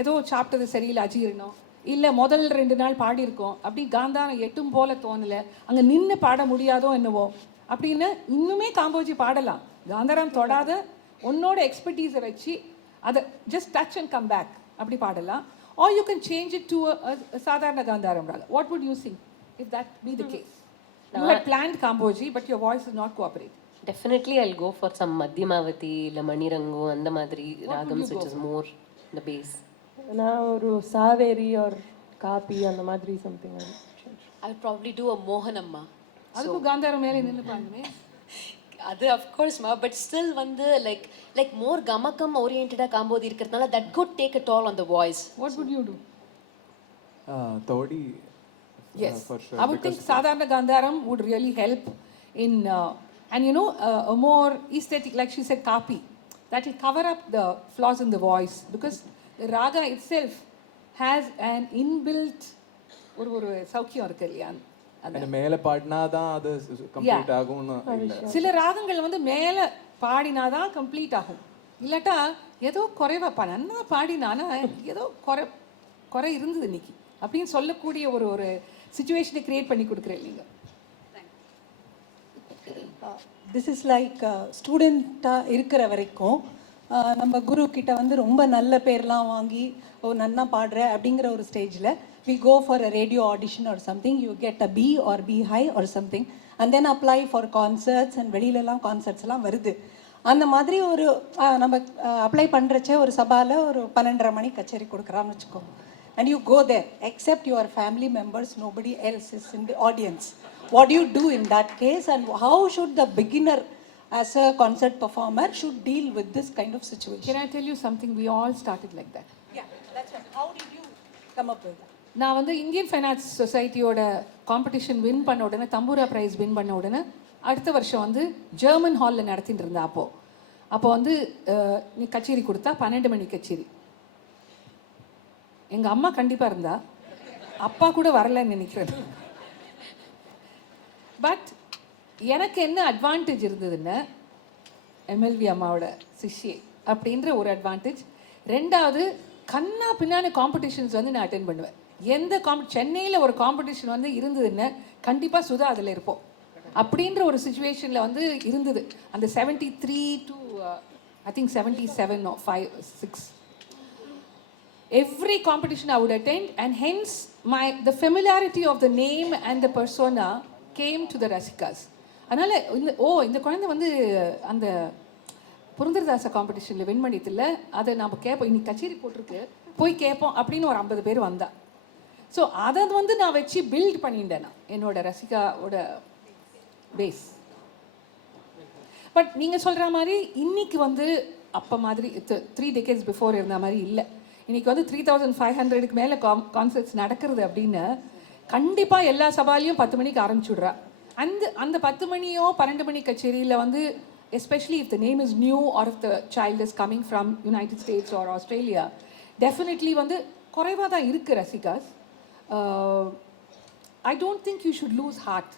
ஏதோ சாப்பிட்டது சரியில்லை, அஜீரணம், இல்லை முதல் 2 நாள் பாடியிருக்கோம், அப்படி காந்தாரம் எட்டும் போல தோணலை, அங்கே நின்று பாட முடியாதோ என்னவோ அப்படின்னு இன்னுமே காம்போஜி பாடலாம். காந்தாரம் தொடாத உன்னோட எக்ஸ்பர்டீஸை வச்சு அதை just touch and come back அப்படி பாடலாம். Or you can change it to சாதாரண காந்தாரம் ராகம். What would you sing if that be the case? You had planned Kambhoji but your voice is not cooperate. Definitely I'll go for some Madhyamavati illa Manirangu and the madri ragams which is more the base. நான் ஒரு சாவேரி ஆர் காப்பி அந்த மாதிரி something. I'll probably do a Mohanamma. அதுக்கு காந்தாரம் மேலே நின்று பாடுமே. அது of course ma, but still வந்து like more gamakam oriented Kambhoji இருக்கிறதுனால that could take a toll on the voice. What would you do? Todi. Yes, for sure. I would think sadharana gandharam would really help in and a more aesthetic, like she said, kapi, that will cover up the flaws in the voice, because the raga itself has an inbuilt ஒரு சௌக்கியம் இருக்கு இல்லையா? அந்த மேலே பாடினா தான் அது கம்ப்ளீட் ஆகும்னு இல்லை. சில ராகங்கள் வந்து மேலே பாடினா தான் கம்ப்ளீட் ஆகும், இல்லாட்டா ஏதோ குறைவா நல்லா பாடினானா ஏதோ குறை இருந்தது இன்னைக்கு அப்படின்னு சொல்லக்கூடிய ஒரு சிச்சுவேஷனை கிரியேட் பண்ணி கொடுக்குறேன் இல்லைங்க. திஸ் இஸ் லைக் ஸ்டூடெண்ட்டாக இருக்கிற வரைக்கும் நம்ம குரு கிட்ட வந்து ரொம்ப நல்ல பேர்லாம் வாங்கி நன்னா பாடுற அப்படிங்கிற ஒரு ஸ்டேஜில் we go for a radio audition or something, you get a B or B high or something and then apply for concerts and வெளியிலலாம் கான்சர்ட்ஸ்லாம் வருது. அந்த மாதிரி ஒரு நம்ம அப்ளை பண்ணுறச்சே ஒரு சபாவில் ஒரு 12:30 மணி கச்சேரி கொடுக்குறான்னு வச்சுக்கோ, and you go there except your family members, nobody else is in the audience. What do you do in that case, and how should the beginner as a concert performer should deal with this kind of situation? Can I tell you something? We all started like that. Yeah, that's right. How did you come up with that? நான் வந்து இந்தியன் ஃபைனான்ஸ் சொசைட்டியோட காம்படிஷன் வின் பண்ண உடனே, தம்பூரா ப்ரைஸ் வின் பண்ண உடனே அடுத்த வருஷம் வந்து ஜெர்மன் ஹாலில் நடத்திட்டு இருந்தேன். அப்போ வந்து நீ கச்சேரி கொடுத்தா 12 மணி கச்சேரி. எங்கள் அம்மா கண்டிப்பாக இருந்தா, அப்பா கூட வரலன்னு நினைக்கிறேன். பட் எனக்கு என்ன அட்வான்டேஜ் இருந்ததுன்னு, எம்எல்வி அம்மாவோட சிஷ்யே அப்படின்ற ஒரு அட்வான்டேஜ். ரெண்டாவது, கண்ணா பின்னாடி காம்படிஷன்ஸ் வந்து நான் அட்டென்ட் பண்ணுவேன். எந்த சென்னையில் ஒரு காம்படிஷன் வந்து இருந்ததுன்னு கண்டிப்பாக சுதா அதில் இருப்போம் அப்படின்ற ஒரு சுச்சுவேஷனில் வந்து இருந்தது. அந்த 73 to I think 77 or 5 6 every competition I would attend, and hence the familiarity of the name and the persona came to the Rasikas. அதனால் இந்த குழந்தை வந்து அந்த புரந்தரதாச காம்படிஷனில் வின் பண்ணியதில்ல, அதை நம்ம கேட்போம், இன்னைக்கு கச்சேரி போட்டிருக்கு போய் கேட்போம் அப்படின்னு ஒரு 50 பேர் வந்தா. ஸோ அதை வந்து நான் வச்சு பில்ட் பண்ணிட்டேன் நான் என்னோட ரசிகாவோட பேஸ். பட் நீங்கள் சொல்கிற மாதிரி இன்னைக்கு வந்து அப்போ மாதிரி 3 decades பிஃபோர் இருந்த மாதிரி இல்லை. இன்றைக்கி வந்து 3500க்கு மேலே கான்சர்ட்ஸ் நடக்கிறது அப்படின்னு கண்டிப்பாக எல்லா சபாலையும் 10 மணிக்கு ஆரம்பிச்சுடுறா. அந்த 10 மணியோ 12 மணி கச்சேரியில் வந்து especially if the name is new or if the child is coming from United States or Australia, definitely வந்து குறைவாக தான் இருக்குது ரசிகாஸ். I don't think you should lose heart.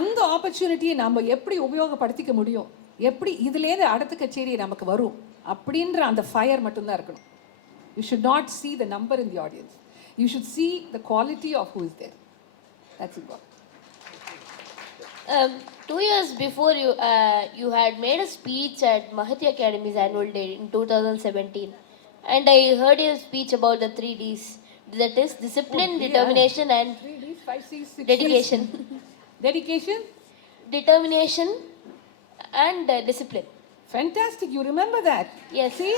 அந்த ஆப்பர்ச்சுனிட்டியை நம்ம எப்படி உபயோகப்படுத்திக்க முடியும், எப்படி இதுலேருந்து அடுத்த கச்சேரி நமக்கு வரும் அப்படின்ற அந்த ஃபயர் மட்டும்தான் இருக்கணும். You should not see the number in the audience. You should see the quality of who is there. That's important. 2 years before you had made a speech at Mahati Academy's annual day in 2017, and I heard your speech about the 3 Ds. That is discipline, determination, and 3 Ds, 5 Cs, 6 dedication. Dedication, Determination and discipline. fantastic, you remember that. Yes. See,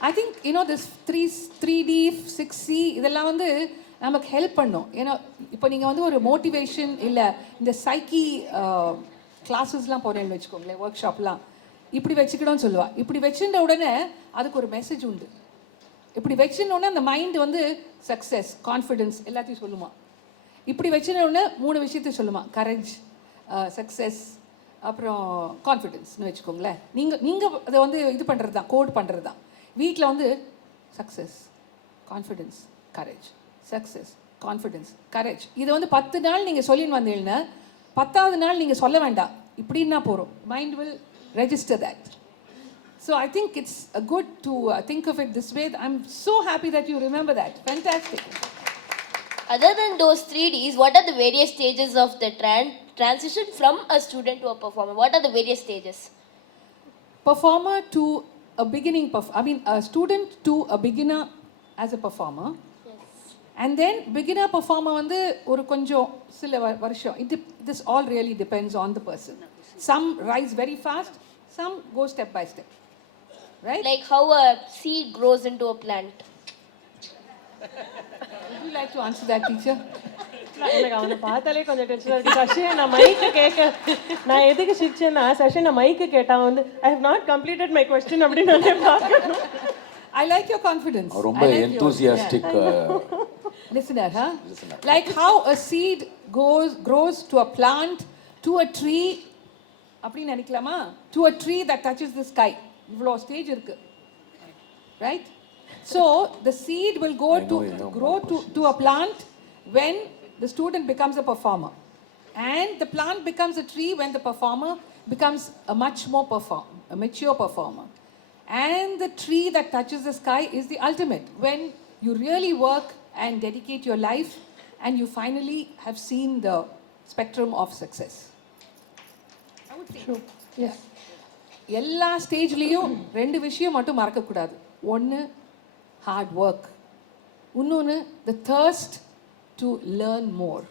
I think this 3D 6C இதெல்லாம் வந்து நமக்கு ஹெல்ப் பண்ணும். ஏன்னா இப்போ நீங்கள் வந்து ஒரு மோட்டிவேஷன் இல்லை இந்த சைக்கி கிளாஸஸ்லாம் போகிறேன்னு வச்சுக்கோங்களேன், ஒர்க் ஷாப்லாம் இப்படி வச்சுக்கிட்டோன்னு சொல்லுவாள். இப்படி வச்சுட்ட உடனே அதுக்கு ஒரு மெசேஜ் உண்டு. இப்படி வச்சுன்னொன்னே அந்த மைண்டு வந்து சக்ஸஸ், கான்ஃபிடென்ஸ் எல்லாத்தையும் சொல்லுமா. இப்படி வச்சுன்னொடனே 3 விஷயத்தை சொல்லுமா, கரேஜ், சக்ஸஸ், அப்புறம் கான்ஃபிடென்ஸ்னு வச்சுக்கோங்களேன். நீங்கள் அதை வந்து இது பண்ணுறது தான், கோட் பண்ணுறது தான். வீட்டில் வந்து success, confidence, courage, success, confidence, courage. இதை வந்து 10 நாள் நீங்கள் சொல்லின்னு வந்தீங்கன்னா 10வது நாள் நீங்கள் சொல்ல வேண்டாம், இப்படின்னா போகிறோம். Mind will register that. So I think it's good to think of it this way. I'm so happy that you remember that. Fantastic. Other than those 3 Ds, what are the various stages of the transition from a student to a performer? What are the various stages? Performer to a beginning, a student to a beginner as a performer. Yes. And then beginner performer வந்து ஒரு கொஞ்சம் சில வருஷம். This all really depends on the person. Some rise very fast, some go step by step. Right? Like how a seed grows into a plant. Would you like to answer that, teacher? எனக்கு அவனை பார்த்தாலே கொஞ்சம் டென்ஷனாக இருக்குது. சஷி நான் மைக்கு நான் எதுக்கு சிரிச்சேன்னா, சஷி நான் மைக்கு கேட்டான் வந்து I have not completed my question அப்படின்னு நான் பார்க்கணும். I like your confidence. ரொம்ப enthusiastic listener, huh? Listener. Like how a seed grows to a plant, to a tree, அப்படி நினைக்கலாமா? To a tree that touches the sky. இவ்வளோ ஸ்டேஜ் இருக்கு, right? So the seed will grow to a plant when the student becomes a performer, and the plant becomes a tree when the performer becomes a much more a mature performer, and the tree that touches the sky is the ultimate, when you really work and dedicate your life and you finally have seen the spectrum of success. I would think. Sure. Yes. எல்லா ஸ்டேஜ்லேயும் 2 விஷயம் மட்டும் மறக்கக்கூடாது. ஒன்று ஹார்ட் ஒர்க், இன்னொன்று the thirst to learn more.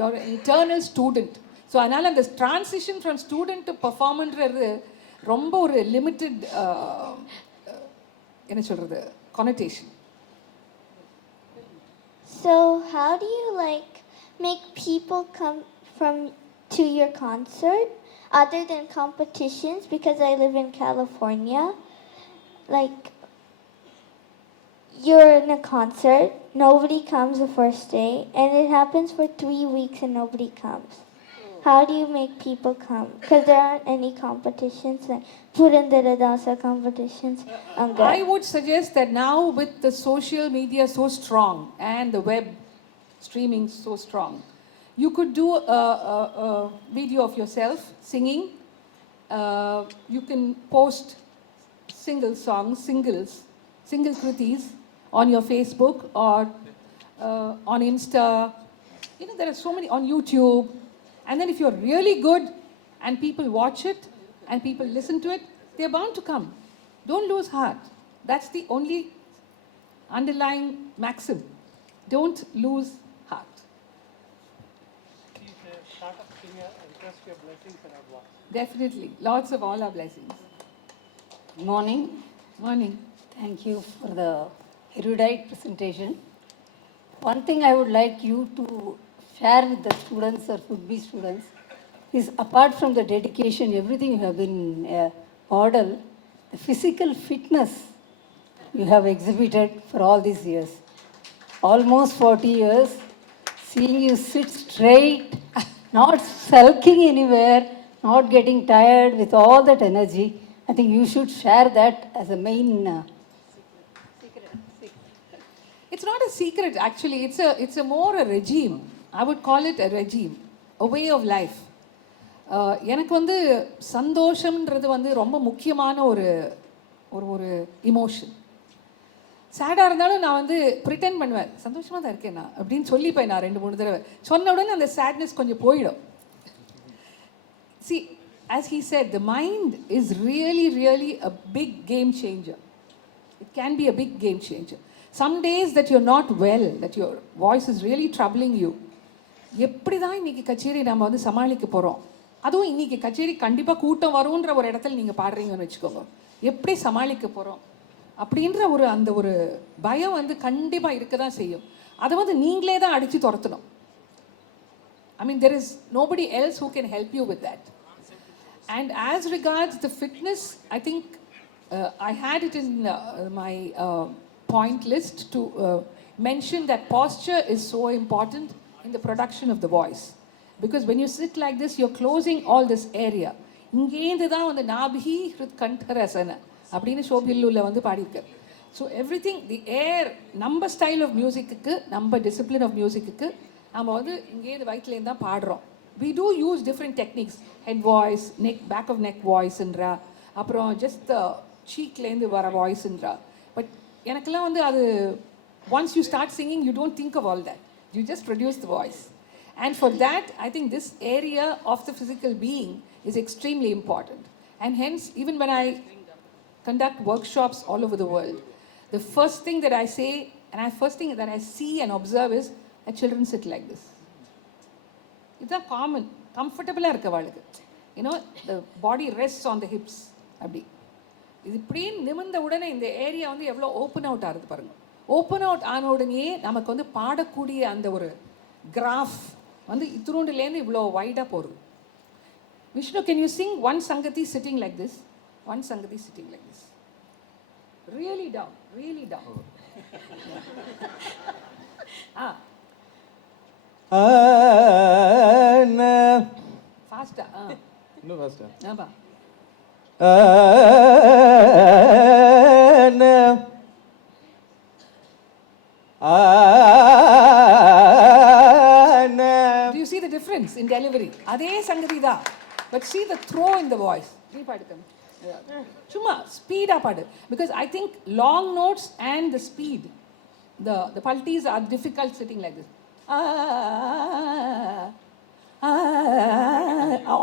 You're eternal student. So அதனால் அந்த ட்ரான்சிஷன் ஃப்ரம் ஸ்டூடெண்ட் டு பர்ஃபார்மன்றது ரொம்ப ஒரு லிமிட்டட் என்ன சொல்கிறது கொனோட்டேஷன். So how do you make people come to your concert other than competitions? Because I live in California, you're in a concert, nobody comes the first day, and it happens for 3 weeks and nobody comes. How do you make people come? Because there aren't any competitions, like Purandaradasa competitions. I would suggest that now with the social media so strong and the web streaming so strong, you could do a video of yourself singing. You can post singles, single kritis on your Facebook or on Insta. You know, there are so many on YouTube. And then if you're really good and people watch it and people listen to it, they're bound to come. Don't lose heart. That's the only underlying maxim. Don't lose heart. Definitely. Lots of all our blessings. Morning. Morning. Thank you for the erudite presentation. One thing I would like you to share with the students or would-be students is, apart from the dedication, everything you have been model, the physical fitness you have exhibited for all these years. Almost 40 years, seeing you sit straight, not sulking anywhere, not getting tired with all that energy. I think you should share that as a main It's not a secret, actually. It's a more a regime. I would call it a regime, a way of life. எனக்கு வந்து சந்தோஷம்ன்றது வந்து ரொம்ப முக்கியமான ஒரு ஒரு ஒரு இமோஷன். சேடாக இருந்தாலும் நான் வந்து ப்ரிட்டன் பண்ணுவேன், சந்தோஷமாக தான் இருக்கேன் நான் அப்படின்னு சொல்லிப்பேன். நான் 2-3 தடவை சொன்ன உடனே அந்த சேட்னஸ் கொஞ்சம் போயிடும். See, as he said, the mind is really a big game changer. It can be a big game changer. Some days that you're not well, that your voice is really troubling you, எப்படி தான் இன்றைக்கி கச்சேரி நம்ம வந்து சமாளிக்க போகிறோம், அதுவும் இன்றைக்கி கச்சேரி கண்டிப்பாக கூட்டம் வரும்ன்ற ஒரு இடத்துல நீங்கள் பாடுறீங்கன்னு வச்சுக்கோங்க, எப்படி சமாளிக்க போகிறோம் அப்படின்ற ஒரு அந்த ஒரு பயம் வந்து கண்டிப்பாக இருக்க தான் செய்யும். அதை வந்து நீங்களே தான் அடித்து துரத்தணும். I mean, there is nobody else who can help you with that. And as regards the fitness, I think I had it in my point list to mention that posture is so important in the production of the voice. Because when you sit like this, you're closing all this area. இங்கேருந்து தான் வந்து நாபிஹி ஹிருத் கண்டரசன அப்படின்னு ஷோபில்லூவில் வந்து பாடியிருக்கார். ஸோ எவ்ரி திங் தி ஏர் நம்ம ஸ்டைல் ஆஃப் மியூசிக்கு, நம்ம டிசிப்ளின் ஆஃப் மியூசிக்கு நம்ம வந்து இங்கேருந்து வயிற்றுலேருந்து தான் பாடுறோம். We do use different techniques, head voice, neck, back of neck voiceன்றா, அப்புறம் ஜஸ்ட் சீக்லேருந்து வர வாய்ஸ்ன்றா. பட் எனக்கெல்லாம் வந்து அது once you start singing, you don't think of all that. You just produce the voice. And for that, I think this area of the physical being is extremely important. And hence, even when I conduct workshops all over the world, the first thing that I say, and the first thing that I see and observe is that children sit like this. It's common, comfortable இருக்க வாழ்க்கை. You know, the body rests on the hips. அப்படி இது இப்படியே நிமிர்ந்த உடனே இந்த ஏரியா வந்து எவ்வளோ ஓப்பன் அவுட் ஆகுது பாருங்கள். ஓப்பன் அவுட் ஆன உடனே நமக்கு வந்து பாடக்கூடிய அந்த ஒரு கிராஃப் வந்து இத்திரூண்டுலேருந்து இவ்வளோ வைடாக போகிறது. Vishnu, can you sing one Sangati sitting like this? One Sangati sitting like this. Really down, really down. Faster. No, faster. Naba. Do you see the difference in delivery? Adhe Sangati da, but see the throw in the voice. Chuma speed up, because I think long notes and the speed, the paltis are difficult sitting like this.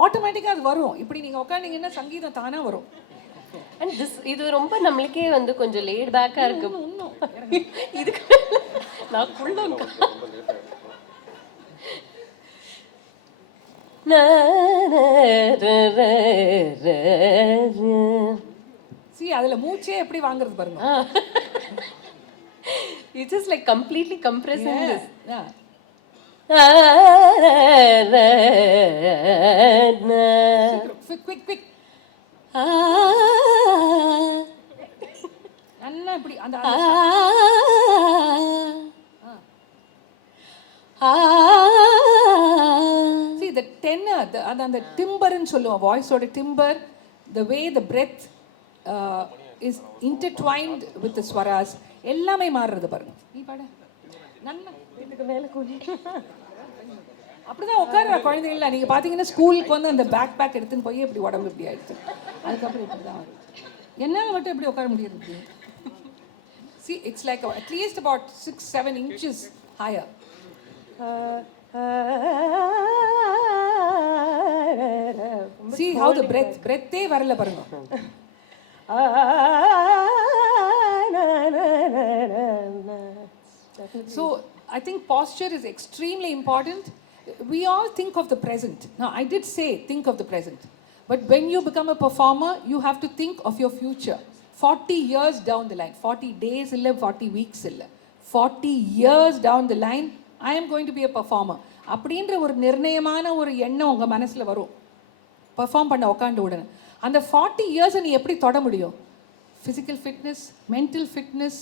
ஆட்டோமேட்டிக்காக அது வரும். இப்படி நீங்கள் உட்காந்தீங்கன்னா சங்கீதம் தானாக வரும். அண்ட் இது ரொம்ப நம்மளுக்கே வந்து கொஞ்சம் லேட் பேக்காக இருக்கு. இதுக்கு நான் சி அதில் மூச்சே எப்படி வாங்குறது பாருங்க. It's just like completely compressing this. Yeah. Quick. நல்லா இப்படி அந்த see the tenor, அந்த டிம்பர்னு சொல்லுவோம், வாய்ஸோட timber, the way the breath is intertwined with the swaras, எல்லாமே மாறுறது பாருங்க. நீ பாட நல்லா இதுக்கு மேலே கூடி அப்படிதான் உட்கார்ற குழந்தைங்கள நீங்கள் பார்த்தீங்கன்னா ஸ்கூலுக்கு வந்து அந்த பேக் எடுத்துன்னு போய் இப்படி உடம்பு இப்படி ஆயிடுச்சு. அதுக்கப்புறம் இப்படி தான் வரும். என்னால் மட்டும் எப்படி உட்கார முடியாது? See, it's like at least about 6-7 inches higher. See how the breath வரல பாருங்க. So I think posture is extremely important. We all think of the present. Now I did say think of the present, but when you become a performer, you have to think of your future. 40 years down the line, 40 days illa, 40 weeks illa, 40 years down the line, I am going to be a performer. அப்படின்ற ஒரு நிர்ணயமான ஒரு எண்ணம் உங்க மனசுல வரும் பெர்ஃபார்ம் பண்ண உட்காந்து உடனே. அந்த 40 இயர்ஸை நீ எப்படி தொட முடியும்? Physical fitness, mental fitness,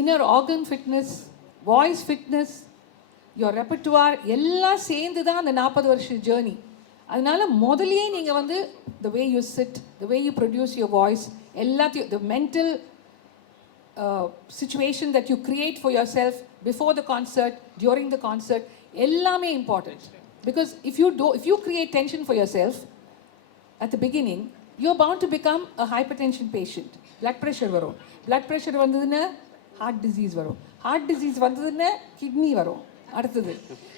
inner organ fitness, voice fitness, your repertoire எல்லாம் சேர்ந்து தான் அந்த 40 வருஷ ஜேர்னி. அதனால முதலியே நீங்கள் வந்து the way you sit, the way you produce your voice எல்லாத்தையும், the mental situation that you create for yourself before the concert, during the concert, எல்லாமே important. Because if you create tension for yourself at the beginning, you're bound to become a hypertension patient. Blood pressure வரும், blood pressure வந்ததுன்னா heart disease வரும், heart disease வந்ததுன்னா kidney வரும் அடுத்தது.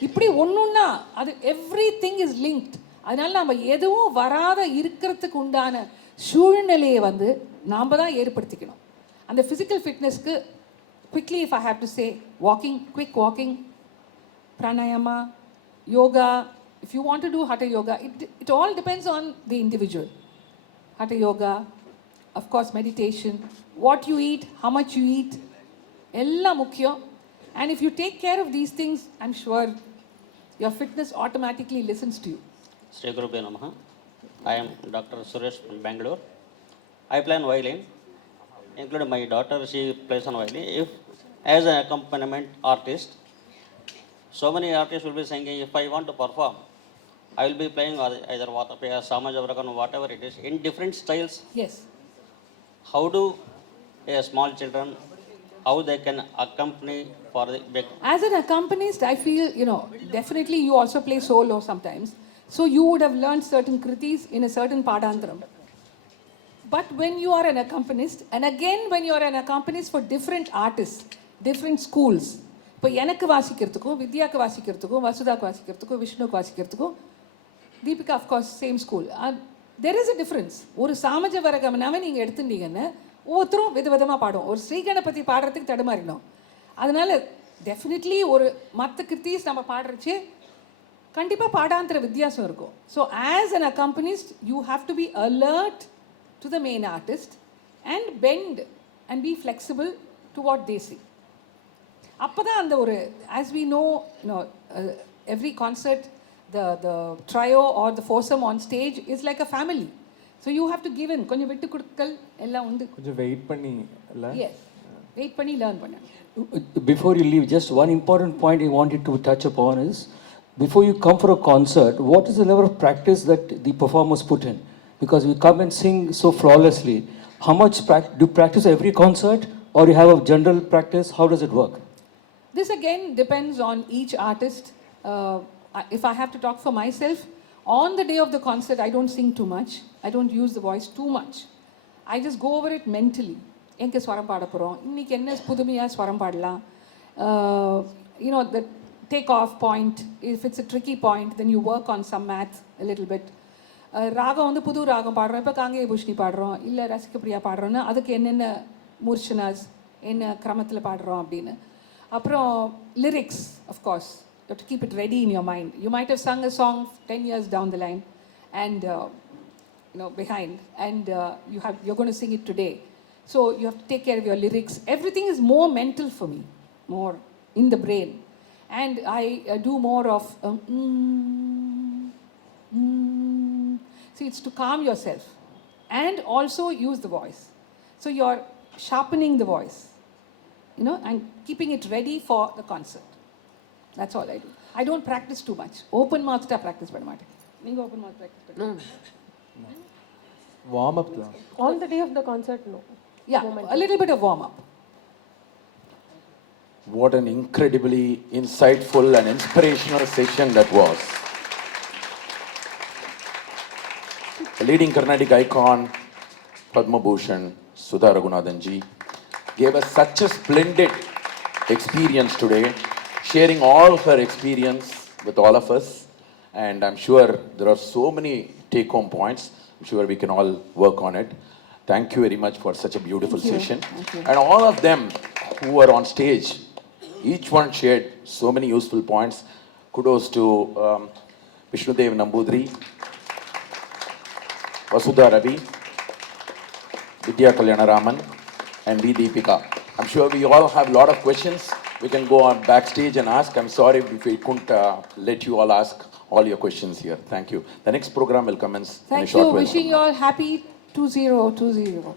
இப்படி ஒன்றுன்னா அது everything is linked. அதனால நம்ம எதுவும் வராத இருக்கிறதுக்கு உண்டான சூழ்நிலையை வந்து நாம் தான் ஏற்படுத்திக்கணும். அந்த physical ஃபிட்னஸ்க்கு quickly if I have to say, walking, quick walking, pranayama, yoga. If you want to do hatha yoga, it all depends on the individual. Hatha yoga, of course meditation, what you eat, how much you eat, ella mukkiyam. And if you take care of these things, I'm sure your fitness automatically listens to you. Sri Gurubhyo Namaha. I am Dr. Suresh from Bangalore. I play on violin, including my daughter, she plays on violin. If as an accompaniment artist, so many artists will be singing, if I want to perform, I will be playing either Vatapaya, Samajavrakan, whatever it is, in different styles. Yes. How do small children, how they can accompany for the big? As an accompanist, I feel, definitely you also play solo sometimes. So you would have learned certain kritis in a certain padantram. But when you are an accompanist, and again when you are an accompanist for different artists, different schools, இப்போ எனக்கு வாசிக்கிறதுக்கும், வித்யாக்கு வாசிக்கிறதுக்கும், வசுதாக்கு வாசிக்கிறதுக்கும், விஷ்ணுக்கு வாசிக்கிறதுக்கும், Deepika of course same school, there is a difference. ஒரு சாமஜவரகமனாவே நீங்கள் எடுத்துட்டீங்கன்னா ஒவ்வொருத்தரும் விதவிதமாக பாடும். ஒரு ஸ்ரீகணபதி பாடுறதுக்கு தடுமாறினோம். அதனால் டெஃபினெட்லி ஒரு மற்ற கிருத்தீஸ் நம்ம பாடுறச்சே கண்டிப்பாக பாடாந்திர வித்தியாசம் இருக்கும். So as an அக்கம்பனிஸ்ட் you have to be alert to the main artist and bend and be flexible to what they say. அப்பதான் அந்த ஒரு, as we know, every concert, the trio or the foursome on stage is like a family. So you have to give in. கொஞ்சம் விட்டு கொடுக்கல் எல்லாம் உண்டு. கொஞ்சம் வெயிட் பண்ணி இல்ல? Yes. வெயிட் பண்ணி learn பண்ணணும். Before you leave, just one important point I wanted to touch upon is, before you come for a concert, what is the level of practice that the performers put in? Because we come and sing so flawlessly. How much do you practice every concert, or you have a general practice? How does it work? This again depends on each artist. If I have to talk for myself, on the day of the concert, I don't sing too much. I don't use the voice too much. I just go over it mentally. எங்கே ஸ்வரம் பாட போகிறோம், இன்றைக்கி என்ன புதுமையாக ஸ்வரம் பாடலாம், the take off point. If it's a tricky point, then you work on some math a little bit. ராகம் வந்து புது ராகம் பாடுறோம், இப்போ காங்கேய பூஷணி பாடுறோம், இல்லை ரசிகப்பிரியா பாடுறோன்னா அதுக்கு என்னென்ன மூர்ச்சனாஸ், என்ன கிரமத்தில் பாடுறோம் அப்படின்னு. அப்புறம் lyrics, of course you have to keep it ready in your mind. You might have sung a song 10 years down the line and behind, and you're going to sing it today. So you have to take care of your lyrics. Everything is more mental for me, more in the brain, and I do more of See, it's to calm yourself and also use the voice. So you're sharpening the voice, and keeping it ready for the concert. That's all I do. I don't practice too much. Open mouth ta practice panna maten. Neenga open mouth practice panna? No. Warm up da. On the day of the concert, no. Yeah, a little bit of warm up. What an incredibly insightful and inspirational session that was. A leading Carnatic icon, Padma Bhushan, Sudha Ragunathan ji, gave us such a splendid experience today, sharing all her experience with all of us. And I'm sure there are so many take-home points. I'm sure we can all work on it. Thank you very much for such a beautiful session. And all of them who were on stage, each one shared so many useful points. Kudos to Vishnudev Namboodri, Vasudha Ravi, Vidya Kalyanaraman, and Deepika. I'm sure we all have a lot of questions. We can go on backstage and ask. I'm sorry if we couldn't let you all ask all your questions here. Thank you. The next program will commence in a Thank short you. while. Wishing you all happy 2020.